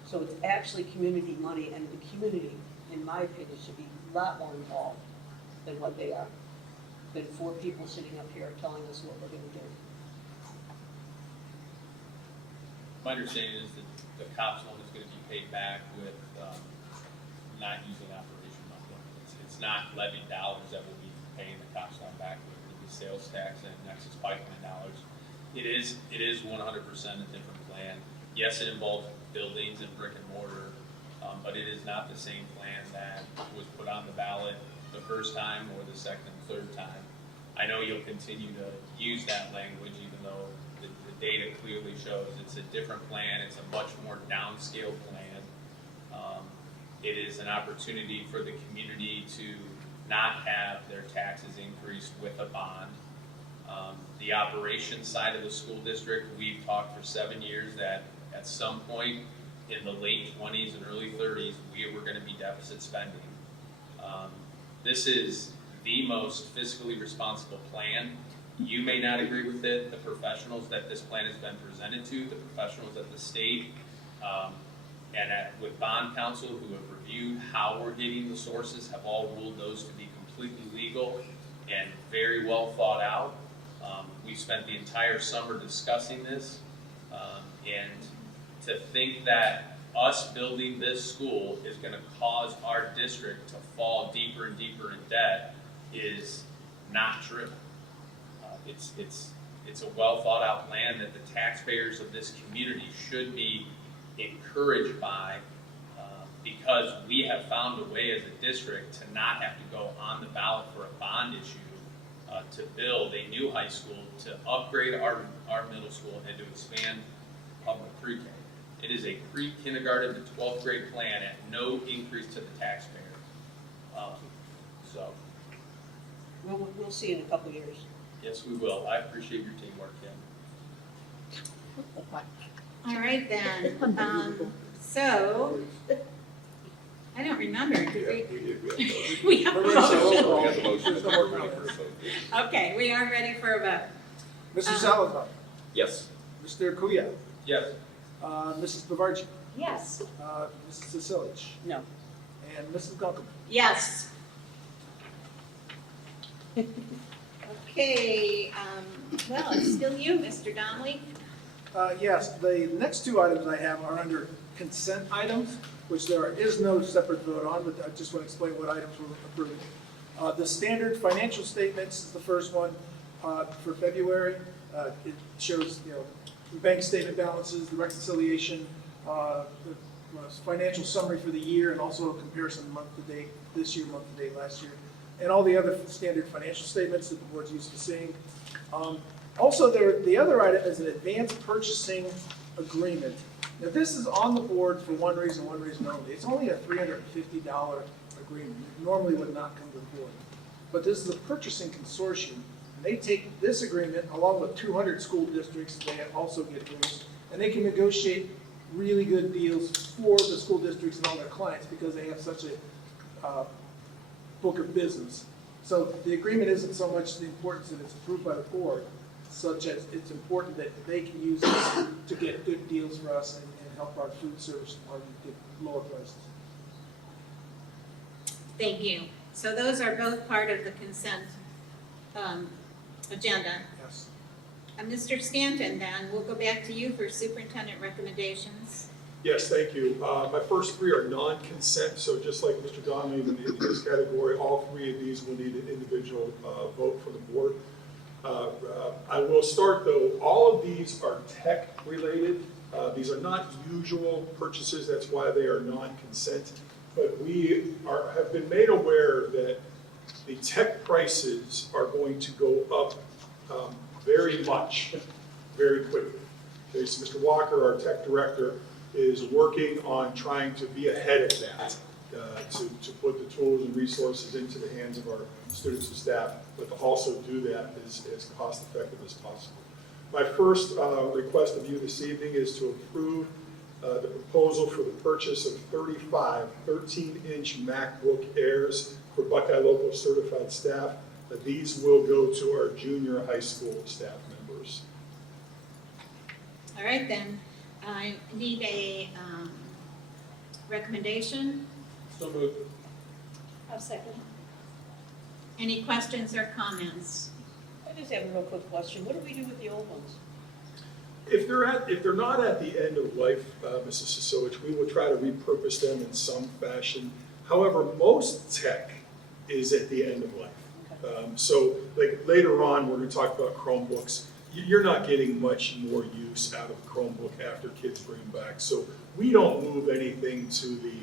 So it's actually community money, and the community, in my opinion, should be a lot more involved than what they are. Than 4 people sitting up here telling us what we're gonna do. My understanding is that the COPS loan is gonna be paid back with not using operation money. It's not levied dollars that will be paying the COPS loan back, with the sales tax and Nexus pipeline dollars. It is 100% a different plan. Yes, it involves buildings and brick and mortar, but it is not the same plan that was put on the ballot the first time or the second and third time. I know you'll continue to use that language, even though the data clearly shows it's a different plan. It's a much more downscale plan. It is an opportunity for the community to not have their taxes increased with a bond. The operations side of the school district, we've talked for 7 years that at some point in the late 20s and early 30s, we were going to be deficit spending. This is the most fiscally responsible plan. You may not agree with it. The professionals that this plan has been presented to, the professionals at the state, with bond counsel who have reviewed how we're getting the sources, have all ruled those to be completely legal and very well thought out. We spent the entire summer discussing this, and to think that us building this school is going to cause our district to fall deeper and deeper in debt is not true. It's a well thought out plan that the taxpayers of this community should be encouraged by, because we have found a way as a district to not have to go on the ballot for a bond issue to build a new high school, to upgrade our middle school, and to expand public pre-K. It is a pre-kindergarten to 12th grade plan at no increase to the taxpayer. So. We'll see in a couple years. Yes, we will. I appreciate your teamwork, Kim. All right then. So, I don't remember. Did we have a motion. Okay, we are ready for a vote. Mr. Salazar. Yes. Mr. Kuya. Yes. Mrs. Bavarchi. Yes. Mrs. Sisilich. No. And Mrs. Gunkelman. Yes. Okay, well, it's still you, Mr. Donnelly. Yes, the next 2 items I have are under consent items. which there is no separate vote on, but I just want to explain what items we're approving. The standard financial statements is the first one for February. It shows, the bank statement balances, the reconciliation, the financial summary for the year, and also a comparison month to date, this year, month to date, last year, and all the other standard financial statements that the board's used to seeing. Also, the other item is an advanced purchasing agreement. Now, this is on the board for one reason only. It's only a $350 agreement. It normally would not come to the board. But this is a purchasing consortium. And they take this agreement along with 200 school districts. They also get agreements. And they can negotiate really good deals for the school districts and all their clients because they have such a book of business. So the agreement isn't so much the importance that it's approved by the board, such as it's important that they can use this to get good deals for us and help our food service department get lower prices. Thank you. So those are both part of the consent agenda. Yes. Mr. Stanton, then, we'll go back to you for superintendent recommendations. Yes, thank you. My first three are non-consent, so just like Mr. Donnelly in this category, all three of these will need an individual vote for the board. I will start, though, all of these are tech-related. These are not usual purchases, that's why they are non-consent. But we have been made aware that the tech prices are going to go up very much, very quickly. Okay, so Mr. Walker, our tech director, is working on trying to be ahead of that, to put the tools and resources into the hands of our students and staff, but to also do that as cost effective as possible. My first request of you this evening is to approve the proposal for the purchase of 35 13-inch MacBook Airs for Buckeye Local certified staff. These will go to our junior high school staff members. All right, then. I need a recommendation. So moved. I'll second. Any questions or comments? I just have a real quick question. What do we do with the old ones? If they're not at the end of life, Mrs. Sisowich, we will try to repurpose them in some fashion. However, most tech is at the end of life. So like later on, we're going to talk about Chromebooks. You're not getting much more use out of Chromebook after kids bring them back. So we don't move anything to the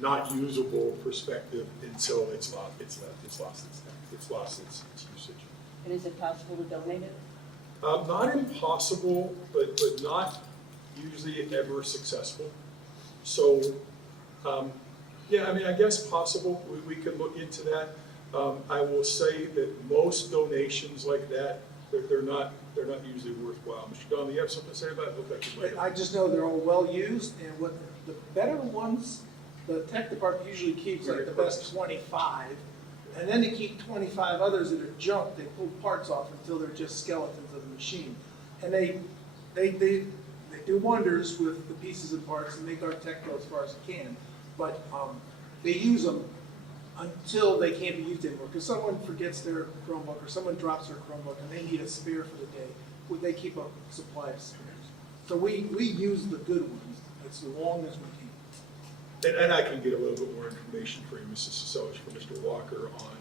not usable perspective until it's lost its usage. And is it possible to donate it? Not impossible, but not usually ever successful. So, yeah, I mean, I guess possible. We could look into that. I will say that most donations like that, they're not usually worthwhile. Mr. Donnelly, you have something to say about it? Look like you might. I just know they're all well used, and what the better ones, the tech department usually keeps like the best 25, and then they keep 25 others that are junk. They pull parts off until they're just skeletons of the machine, and they do wonders with the pieces and parts and make our tech go as far as it can. But they use them until they can't be used anymore, because someone forgets their Chromebook or someone drops their Chromebook and they need a spare for the day. They keep a supply of spares. So we use the good ones as long as we can. And I can get a little bit more information for you, Mrs. Sisowich, from Mr. Walker on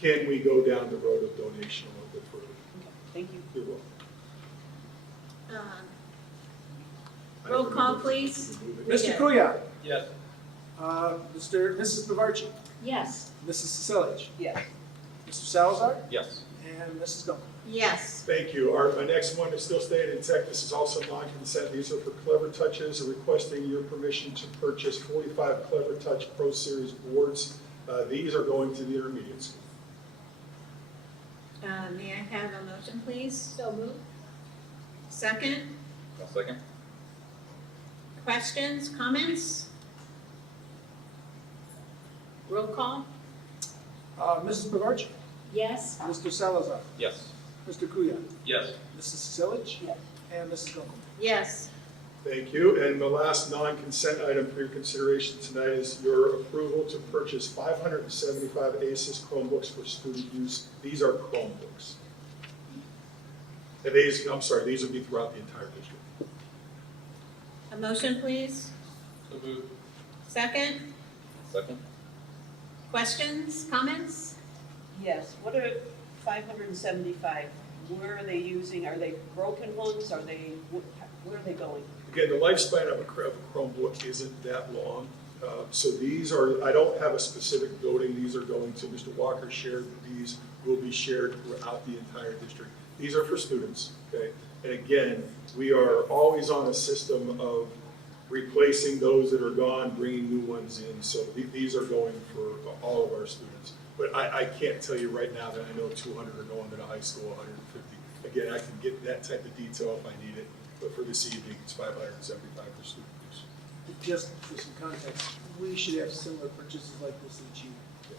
can we go down the road of donation a little bit further. Okay, thank you. You're welcome. Roll call, please. Mr. Kuya. Yes. Mrs. Bavarchi. Yes. Mrs. Sisowich. Yes. Mr. Salazar. Yes. And Mrs. Gunkel. Yes. Thank you. Our next one is still staying in tech. This is also non-consent. These are for Clever Touches, requesting your permission to purchase 45 Clever Touch Pro Series boards. These are going to the intermediate school. May I have a motion, please? So moved. Second? I'll second. Questions, comments? Roll call? Mrs. Bavarchi. Yes. Mr. Salazar. Yes. Mr. Kuya. Yes. Mrs. Sisowich. Yes. And Mrs. Gunkel. Yes. Thank you. And the last non-consent item for your consideration tonight is your approval to purchase 575 Asus Chromebooks for student use. These are Chromebooks. And these will be throughout the entire district. A motion, please? So moved. Second? Second? Questions, comments? Yes, what are 575? Where are they using? Are they broken books? Are they, where are they going? Again, the lifespan of a Chromebook isn't that long. So these are, I don't have a specific building. These are going to, Mr. Walker shared that these will be shared throughout the entire district. These are for students, okay? And again, we are always on a system of replacing those that are gone, bringing new ones in. So these are going for all of our students. But I can't tell you right now that I know 200 are going to the high school, 150. Again, I can get that type of detail if I need it. But for this evening, it's 575 for student use. Just for some context, we should have similar purchases like this each year,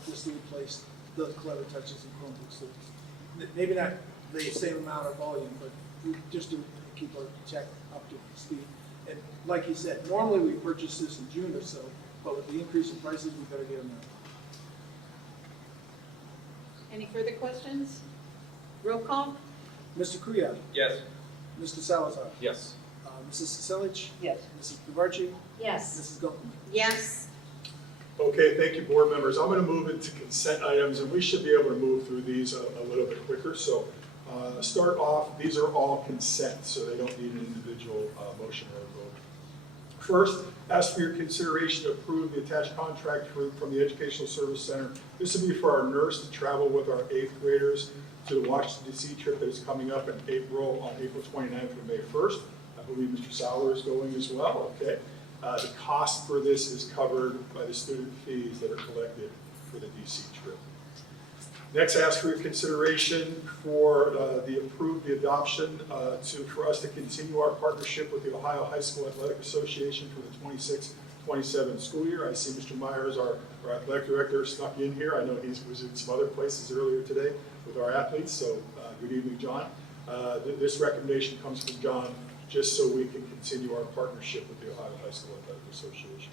just to replace the Clever Touches and Chromebooks. So maybe not the same amount of volume, but we just to keep our check up to speed. And like you said, normally we purchase this in June or so, but with the increase in prices, we better get them now. Any further questions? Roll call? Mr. Kuya, Yes. Mr. Salazar, Yes. Mrs. Selich, Yes. Mrs. Kuvarchi, Yes. Mrs. Gilpin. Yes. Okay, thank you, board members. I'm going to move into consent items, and we should be able to move through these a little bit quicker. So start off, these are all consent, so they don't need an individual motion or a vote. First, ask for your consideration to approve the attached contract from the Educational Service Center. This will be for our nurse to travel with our 8th graders to the Washington, D.C. trip that is coming up in April, on April 29th and May 1st. I believe Mr. Sauer is going as well, okay? The cost for this is covered by the student fees that are collected for the DC trip. Next, ask for your consideration for the adoption for us to continue our partnership with the Ohio High School Athletic Association for the 26-27 school year. I see Mr. Myers, our athletic director, snuck in here. I know he was in some other places earlier today with our athletes, so good evening, John. This recommendation comes from John just so we can continue our partnership with the Ohio High School Athletic Association.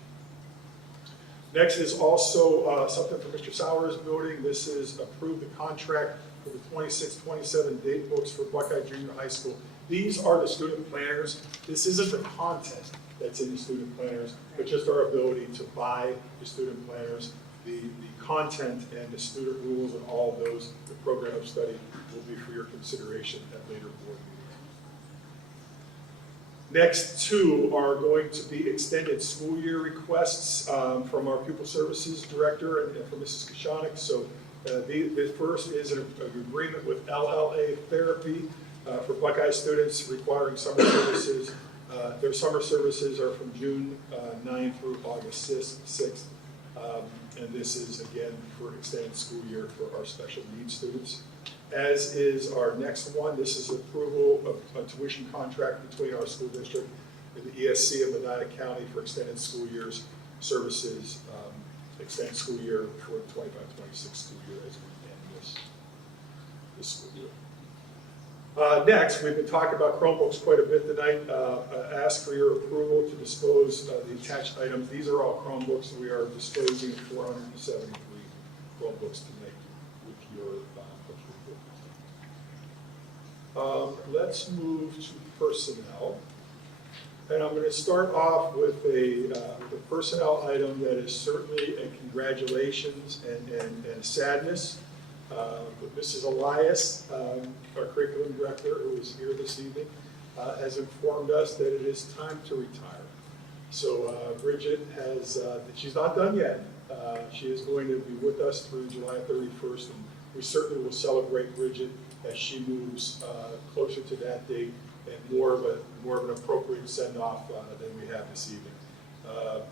Next is also something for Mr. Sauer's noting. This is approve the contract for the 26-27 date books for Buckeye Junior High School. These are the student planners. This isn't the content that's in the student planners, but just our ability to buy the student planners. The content and the student rules and all of those, the program of study will be for your consideration at later board meetings. Next two are going to be extended school year requests from our Pupil Services Director and from Mrs. Kashanik. So the first is an agreement with LLA Therapy for Buckeye students requiring summer services. Their summer services are from June 9 through August 6th. And this is, again, for extended school year for our special needs students. As is our next one, this is approval of a tuition contract between our school district and the ESC of Medina County for extended school years services, extended school year for the 25-26 school year as we end this school year. Next, we've been talking about Chromebooks quite a bit tonight. Ask for your approval to dispose the attached items. These are all Chromebooks. We are disposing 473 Chromebooks tonight with your approval. Let's move to personnel. And I'm going to start off with a personnel item that is certainly a congratulations and sadness. But Mrs. Elias, our curriculum director, who is here this evening, has informed us that it is time to retire. So Bridget has, she's not done yet. She is going to be with us through July 31st, and we certainly will celebrate Bridget as she moves closer to that date and more of an appropriate send-off than we have this evening.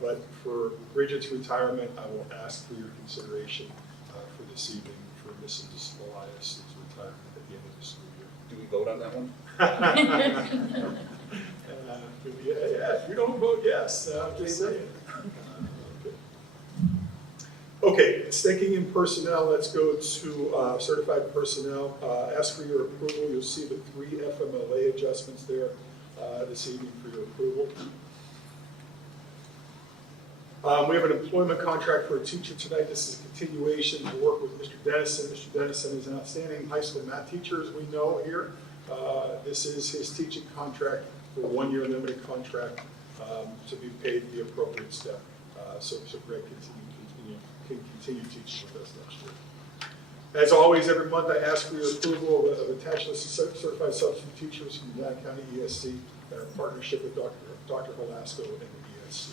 But for Bridget's retirement, I will ask for your consideration for this evening for Mrs. Elias' retirement at the end of the school year. Do we vote on that one? Yeah, if you don't vote yes, I'm just saying. Okay, sticking in personnel, let's go to certified personnel. Ask for your approval. You'll see the 3 FMLA adjustments there this evening for your approval. We have an employment contract for a teacher tonight. This is a continuation to work with Mr. Dennison. Mr. Dennison is an outstanding high school math teacher, as we know here. This is his teaching contract for 1 year limited contract to be paid the appropriate step. So Greg can continue teaching with us next year. As always, every month I ask for your approval of attached list of certified substitute teachers from the Diane County ESC and our partnership with Dr. Velasco and the ESC.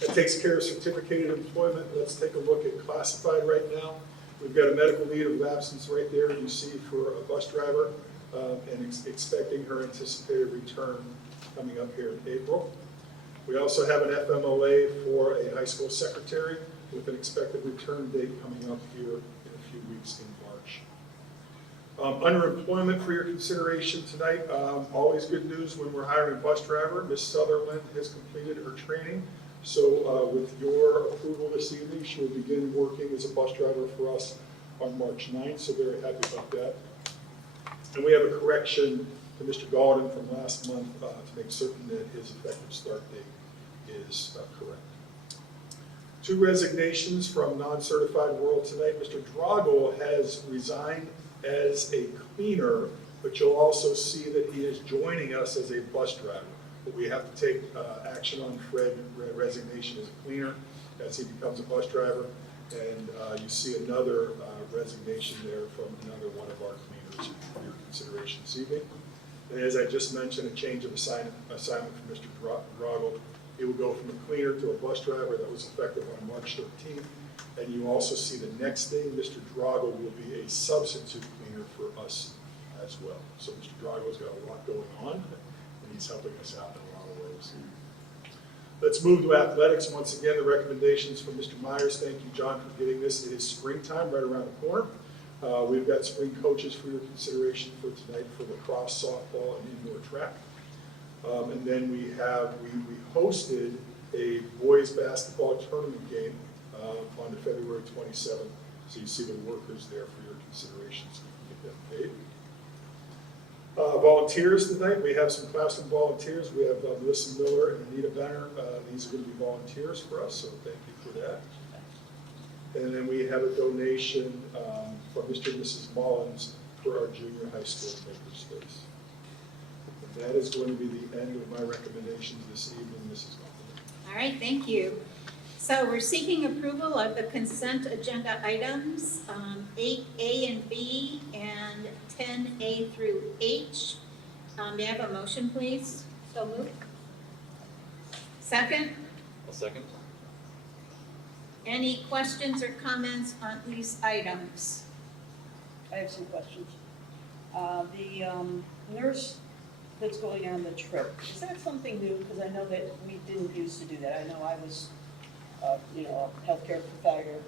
That takes care of certificated employment. Let's take a look at classified right now. We've got a medical leave of absence right there you see for a bus driver and expecting her anticipated return coming up here in April. We also have an FMLA for a high school secretary with an expected return date coming up here in a few weeks in March. Underemployment for your consideration tonight. Always good news when we're hiring a bus driver. Ms. Sutherland has completed her training. So with your approval this evening, she will begin working as a bus driver for us on March 9th. So very happy about that. And we have a correction to Mr. Gaulden from last month to make certain that his effective start date is correct. 2 resignations from non-certified world tonight. Mr. Drago has resigned as a cleaner, but you'll also see that he is joining us as a bus driver. But we have to take action on Fred's resignation as a cleaner as he becomes a bus driver. And you see another resignation there from another one of our cleaners for your consideration this evening. And as I just mentioned, a change of assignment for Mr. Drago. He will go from a cleaner to a bus driver. That was effective on March 13th. And you also see the next thing, Mr. Drago will be a substitute cleaner for us as well. So Mr. Drago's got a lot going on, and he's helping us out in a lot of ways. Let's move to athletics. Once again, the recommendations from Mr. Myers. Thank you, John, for getting this. It is springtime right around the corner. We've got spring coaches for your consideration for tonight for lacrosse, softball, and indoor track. And then we hosted a boys basketball tournament game on the February 27th. So you see the workers there for your consideration so you can get them paid. Volunteers tonight. We have some classroom volunteers. We have Melissa Miller and Anita Benner. These are going to be volunteers for us, so thank you for that. And then we have a donation from Mr. and Mrs. Mullins for our junior high school makerspace. That is going to be the end of my recommendations this evening, Mrs. Mullins. All right, thank you. So we're seeking approval of the consent agenda items, 8A and B and 10A through H. May I have a motion, please? So moved. Second? I'll second. Any questions or comments on these items? I have some questions. The nurse that's going on the trip, is that something new? Because I know that we didn't used to do that. I know I was, a healthcare provider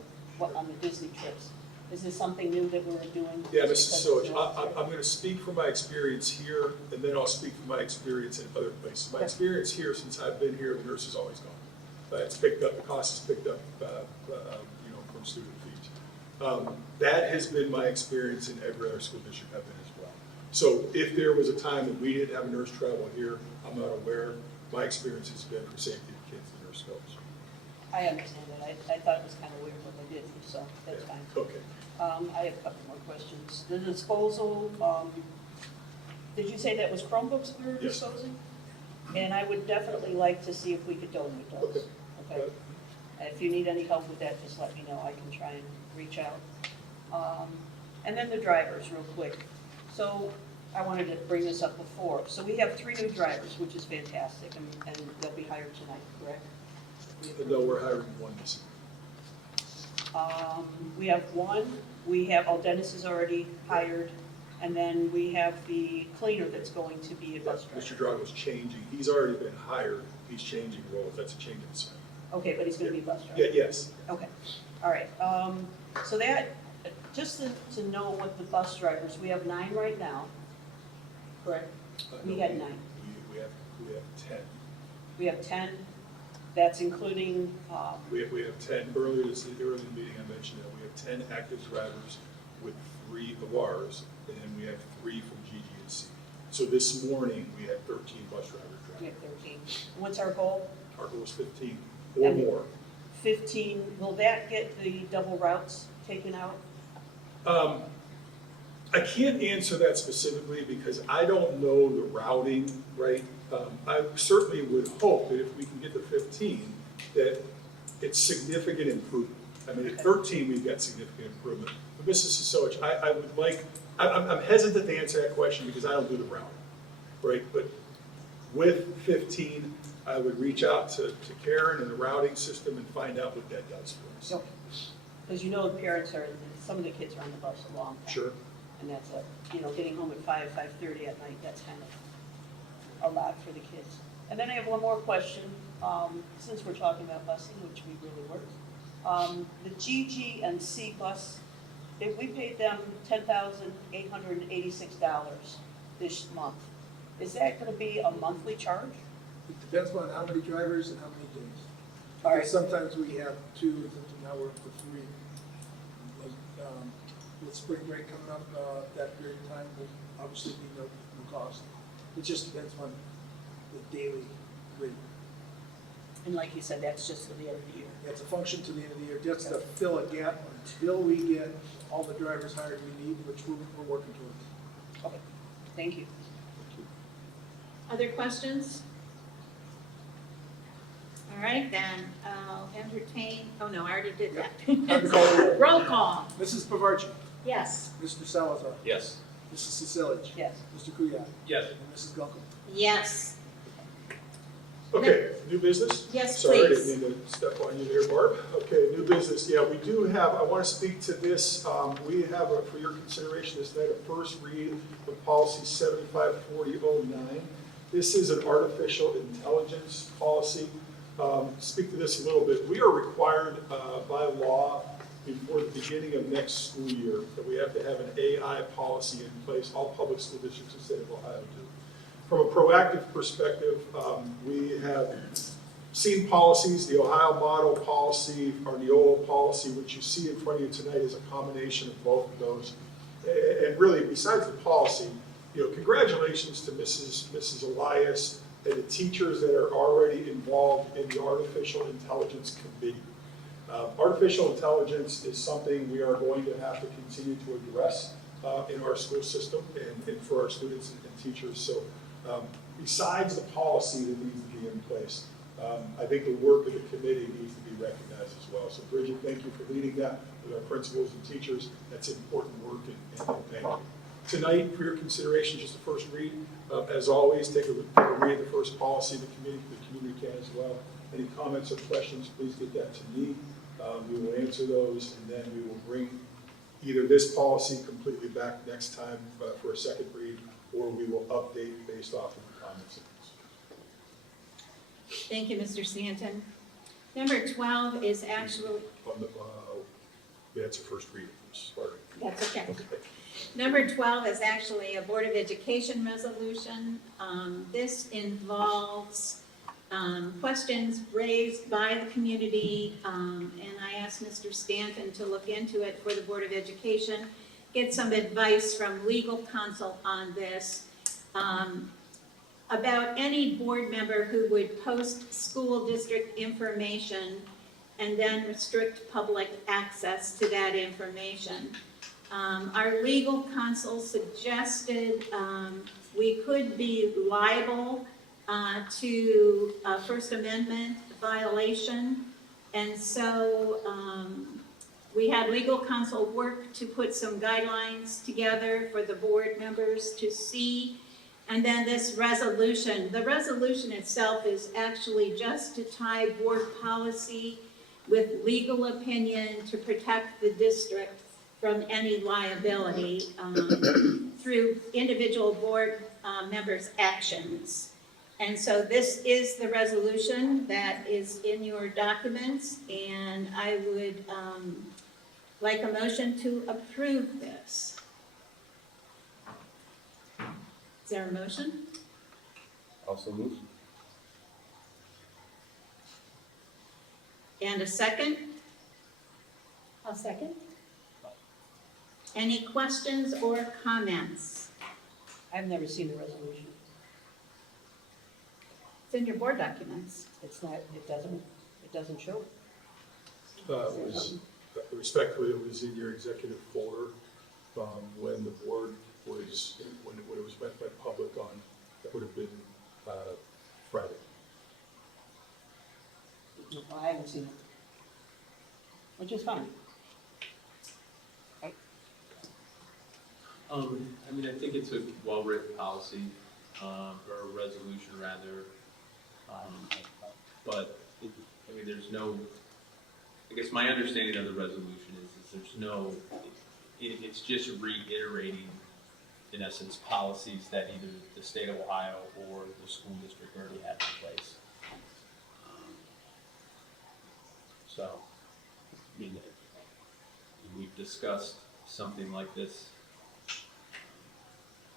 on the Disney trips. Is this something new that we're doing? Yeah, Mrs. Soch, I'm going to speak from my experience here, and then I'll speak from my experience in other places. My experience here, since I've been here, the nurse is always gone. It's picked up, the cost is picked up, from student fees. That has been my experience in every other school district I've been as well. So if there was a time that we didn't have a nurse travel here, I'm not aware. My experience has been for safety of kids, the nurse goes. I understand that. I thought it was kind of weird when they didn't, so that's fine. Okay. I have a couple more questions. The disposal, did you say that was Chromebooks we were disposing? And I would definitely like to see if we could donate those. Okay. If you need any help with that, just let me know. I can try and reach out. And then the drivers, real quick. So I wanted to bring this up before. So we have 3 new drivers, which is fantastic, and they'll be hired tonight, correct? No, we're hiring 1 this we have 1. We have, Dennis is already hired. And then we have the cleaner that's going to be a bus driver. Mr. Drago's changing. He's already been hired. He's changing roles. That's a change in assignment. Okay, but he's going to be a bus driver? Yeah, yes. Okay, all right. So that, just to know what the bus drivers, we have 9 right now, correct? We had 9. We have 10. We have 10. That's including. We have 10. Earlier in the meeting, I mentioned that we have 10 active drivers with 3 of ours, and then we have 3 from GGNC. So this morning, we had 13 bus drivers driving. We have 13. What's our goal? Our goal is 15 or more. 15. Will that get the double routes taken out? I can't answer that specifically because I don't know the routing, right? I certainly would hope that if we can get to 15, that it's significant improvement. I mean, at 13, we've got significant improvement. But Mrs. Sisowich, I would like, I'm hesitant to answer that question because I don't do the routing, right? But with 15, I would reach out to Karen and the routing system and find out what that does for us. Because you know, parents are, some of the kids are on the bus a long time. Sure. And that's getting home at 5:30 at night, that's kind of a lot for the kids. And then I have one more question, since we're talking about busing, which we really were. The GG and C bus, if we paid them $10,886 this month, is that going to be a monthly charge? It depends on how many drivers and how many days. All right. Because sometimes we have 2, and now we're up to 3. With spring break coming up, that period of time will obviously be no cost. It just depends on the daily rate. And like you said, that's just for the end of the year. It's a function to the end of the year. That's to fill a gap until we get all the drivers hired we need, which we're working towards. Okay, thank you. Other questions? All right, then I'll entertain, oh no, I already did that. Time to call the roll. Roll call. Mrs. Pavarchi. Yes. Mr. Salazar. Yes. Mrs. Sisilic. Yes. Mr. Kuyak. Yes. And Mrs. Gunkel. Yes. Okay, new business? Yes, Sorry, I please. didn't mean to step on you there, Barb. Okay, new business. Yeah, we do have, I want to speak to this. We have, for your consideration this night, a first read of policy 754009. This is an artificial intelligence policy. Speak to this a little bit. We are required by law before the beginning of next school year that we have to have an AI policy in place. All public school districts in the state of Ohio do. From a proactive perspective, we have seen policies. The Ohio Model Policy, our Neola policy, which you see in front of you tonight, is a combination of both of those. And really, besides the policy, congratulations to Mrs. Elias and the teachers that are already involved in the Artificial Intelligence Committee. Artificial intelligence is something we are going to have to continue to address in our school system and for our students and teachers. So besides the policy that needs to be in place, I think the work of the committee needs to be recognized as well. So Bridget, thank you for leading that with our principals and teachers. That's important work, and thank you. Tonight, for your consideration, just the first read. As always, take a read of the first policy the community can as well. Any comments or questions, please get that to me. We will answer those, and then we will bring either this policy completely back next time for a second read, or we will update based off of the comments. Thank you, Mr. Stanton. Number 12 is actually... That's a first read. Sorry. That's okay. Number 12 is actually a Board of Education resolution. This involves questions raised by the community, and I asked Mr. Stanton to look into it for the Board of Education, get some advice from legal counsel on this, about any board member who would post school district information and then restrict public access to that information. Our legal counsel suggested we could be liable to a First Amendment violation, and so we had legal counsel work to put some guidelines together for the board members to see. And then this resolution, the resolution itself is actually just to tie board policy with legal opinion to protect the district from any liability through individual board members' actions. And so this is the resolution that is in your documents, and I would like a motion to approve this. Is there a motion? Also move. And a second? I'll second. Any questions or comments? I've never seen the resolution. It's in your board documents. It's not, it doesn't show it. Respectfully, it was in your executive folder when the board was, when it was went by public on, that would have been Friday. Well, I haven't seen it, which is fine. I mean, I think it's a well-written policy, or a resolution rather. But, I mean, there's no, I guess my understanding of the resolution is there's no, it's just reiterating, in essence, policies that either the state of Ohio or the school district already had in place. So, I mean, we've discussed something like this.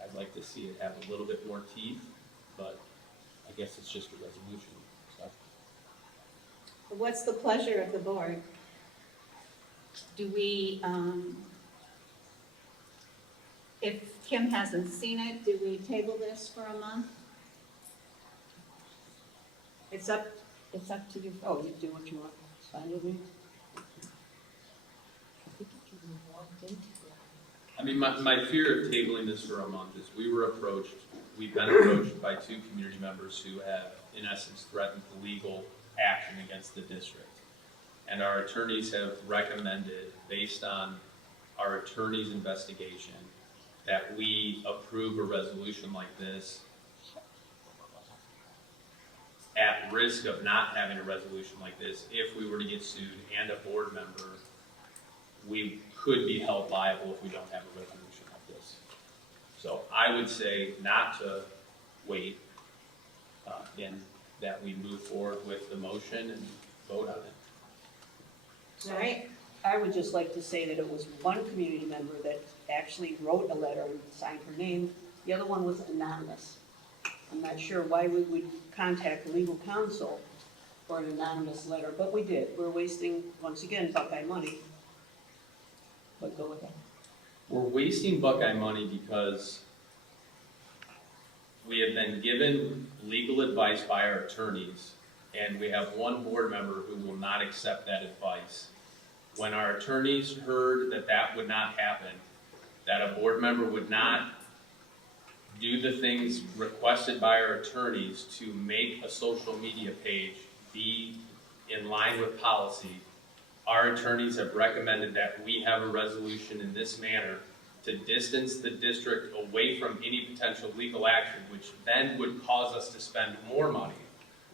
I'd like to see it have a little bit more teeth, but I guess it's just a resolution. So. What's the pleasure of the board? Do we, if Kim hasn't seen it, do we table this for a month? It's up to you. Oh, you do what you want, it's fine with me. I mean, my fear of tabling this for a month is we've been approached by 2 community members who have, in essence, threatened legal action against the district. And our attorneys have recommended, based on our attorney's investigation, that we approve a resolution like this at risk of not having a resolution like this. If we were to get sued and a board member, we could be held liable if we don't have a resolution like this. So I would say not to wait, and that we move forward with the motion and vote on it. All right. I would just like to say that it was one community member that actually wrote a letter and signed her name. The other one was anonymous. I'm not sure why we would contact legal counsel for an anonymous letter, but we did. We're wasting, once again, Buckeye money. But go ahead. We're wasting Buckeye money because we have been given legal advice by our attorneys, and we have one board member who will not accept that advice. When our attorneys heard that that would not happen, that a board member would not do the things requested by our attorneys to make a social media page be in line with policy, our attorneys have recommended that we have a resolution in this manner to distance the district away from any potential legal action, which then would cause us to spend more money.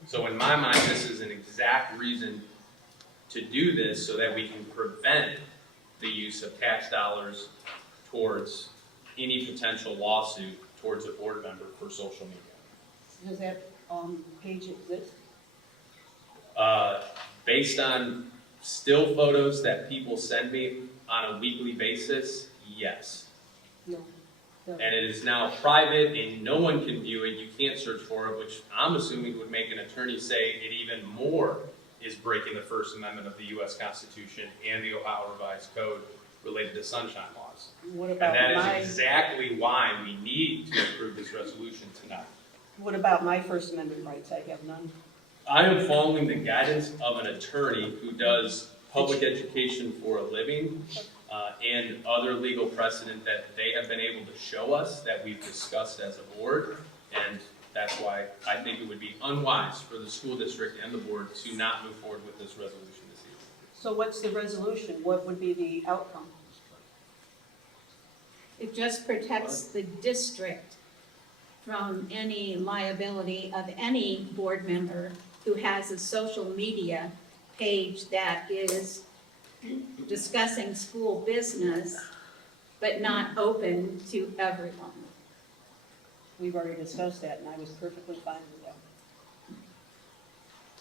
So in my mind, this is an exact reason to do this so that we can prevent the use of tax dollars towards any potential lawsuit towards a board member for social media. Does that page exist? Based on still photos that people send me on a weekly basis, yes. No. And it is now private and no one can view it. You can't search for it, which I'm assuming would make an attorney say it even more is breaking the First Amendment of the U.S. Constitution and the Ohio Revised Code related to sunshine laws. What about and that is exactly why we need to approve this resolution tonight. What about my First Amendment rights? I have none. I am following the guidance of an attorney who does public education for a living and other legal precedent that they have been able to show us that we've discussed as a board. And that's why I think it would be unwise for the school district and the board to not move forward with this resolution this evening. So what's the resolution? What would be the outcome? It just protects the district from any liability of any board member who has a social media page that is discussing school business, but not open to everyone. We've already discussed that, and I was perfectly fine with that.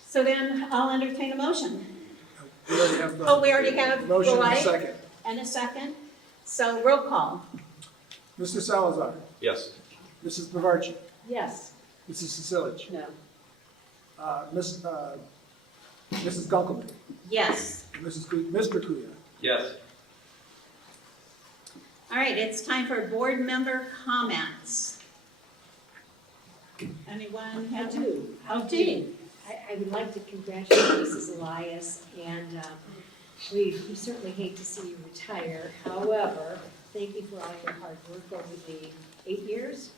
So then I'll entertain a motion. We already have the Oh, we already have motion and a Roy second. and a second. So roll call. Mr. Salazar. Yes. Mrs. Bavarchi. Yes. Mrs. Cecilich. No. Mrs. Gunkelman. Yes. Mr. Kuya. Yes. All right, it's time for board member comments. Anyone have? I would like to congratulate Mrs. Elias, and we certainly hate to see you retire. However, thank you for all your hard work over the 8 years?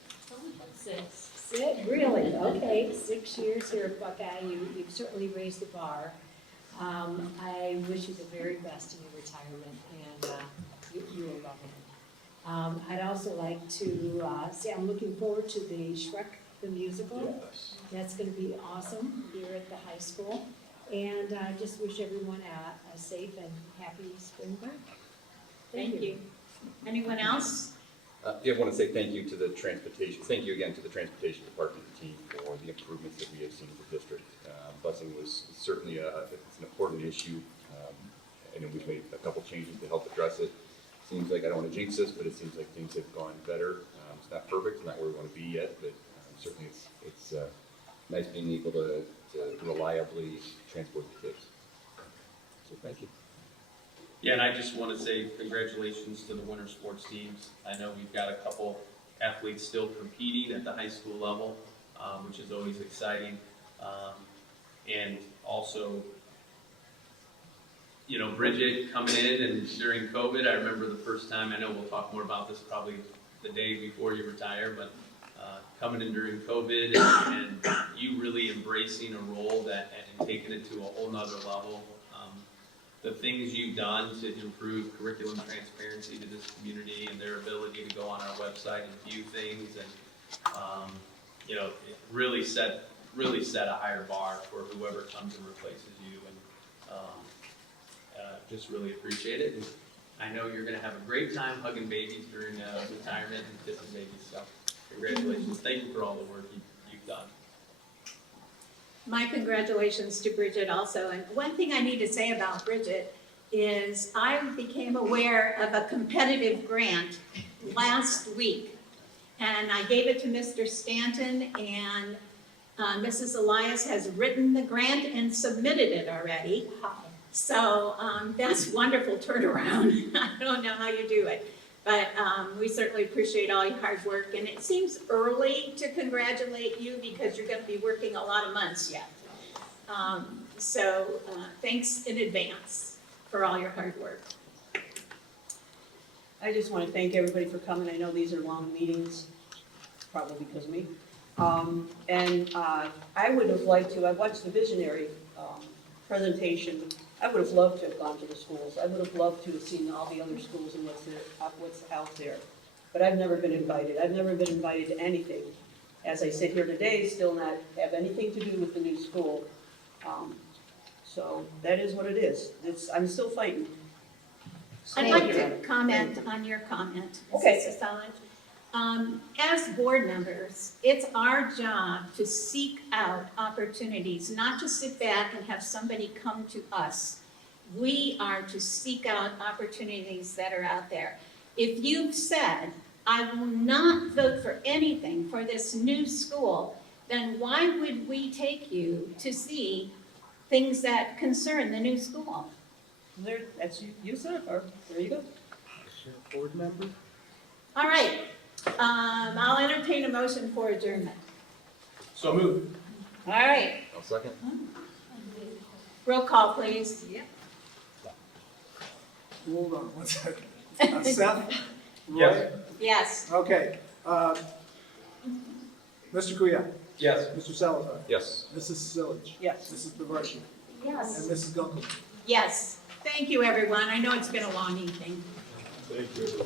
6. Really? Okay, 6 years here at Buckeye, you've certainly raised the bar. I wish you the very best in your retirement, and you will love it. I'd also like to say I'm looking forward to the Shrek the Musical. Yes. That's going to be awesome here at the high school. And I just wish everyone a safe and happy spring break. Thank you. Anyone else? Yeah, I want to say thank you to the transportation, thank you again to the transportation department team for the improvements that we have seen in the district. Busing was certainly it's an important issue, and we've made a couple changes to help address it. Seems like, I don't want to jinx this, but it seems like things have gone better. It's not perfect, it's not where we want to be yet, but certainly it's nice being able to reliably transport the kids. So thank you. Yeah, and I just want to say congratulations to the winter sports teams. I know we've got a couple athletes still competing at the high school level, which is always exciting. And also, you know, Bridget coming in and during COVID, I remember the first time, I know we'll talk more about this probably the day before you retire, but coming in during COVID and you really embracing a role that and taking it to a whole nother level. The things you've done to improve curriculum transparency to this community and their ability to go on our website and view things, and you know, it really set a higher bar for whoever comes and replaces you, and just really appreciate it. And I know you're going to have a great time hugging babies during retirement and kissing babies. So congratulations! Thank you for all the work you've done. My congratulations to Bridget also. And one thing I need to say about Bridget is I became aware of a competitive grant last week. And I gave it to Mr. Stanton, and Mrs. Elias has written the grant and submitted it already. So that's wonderful turnaround. I don't know how you do it. But we certainly appreciate all your hard work, and it seems early to congratulate you because you're going to be working a lot of months yet. So thanks in advance for all your hard work. I just want to thank everybody for coming. I know these are long meetings, probably because of me. And I would have liked to, I watched the visionary presentation. I would have loved to have gone to the schools. I would have loved to have seen all the other schools and what's out there. But I've never been invited. I've never been invited to anything. As I sit here today, still not have anything to do with the new school. So that is what it is. I'm still fighting. I'd like to comment on your comment, Mrs. Sasalich. As board members, it's our job to seek out opportunities, not to sit back and have somebody come to us. We are to seek out opportunities that are out there. If you've said, I will not vote for anything for this new school, then why would we take you to see things that concern the new school? That's you said it, or there you go. Board member? All right. I'll entertain a motion for adjournment. So moved. All right. I'll second. Roll call, please. Yep. Hold on one second. Seth? Roy? Yes. Yes. Okay. Mr. Kuya? Yes. Mr. Salazar? Yes. Mrs. Silich? Yes. Mrs. Bavarchi? Yes. And Mrs. Gunkel? Yes. Thank you, everyone. I know it's been a long evening. Thank you.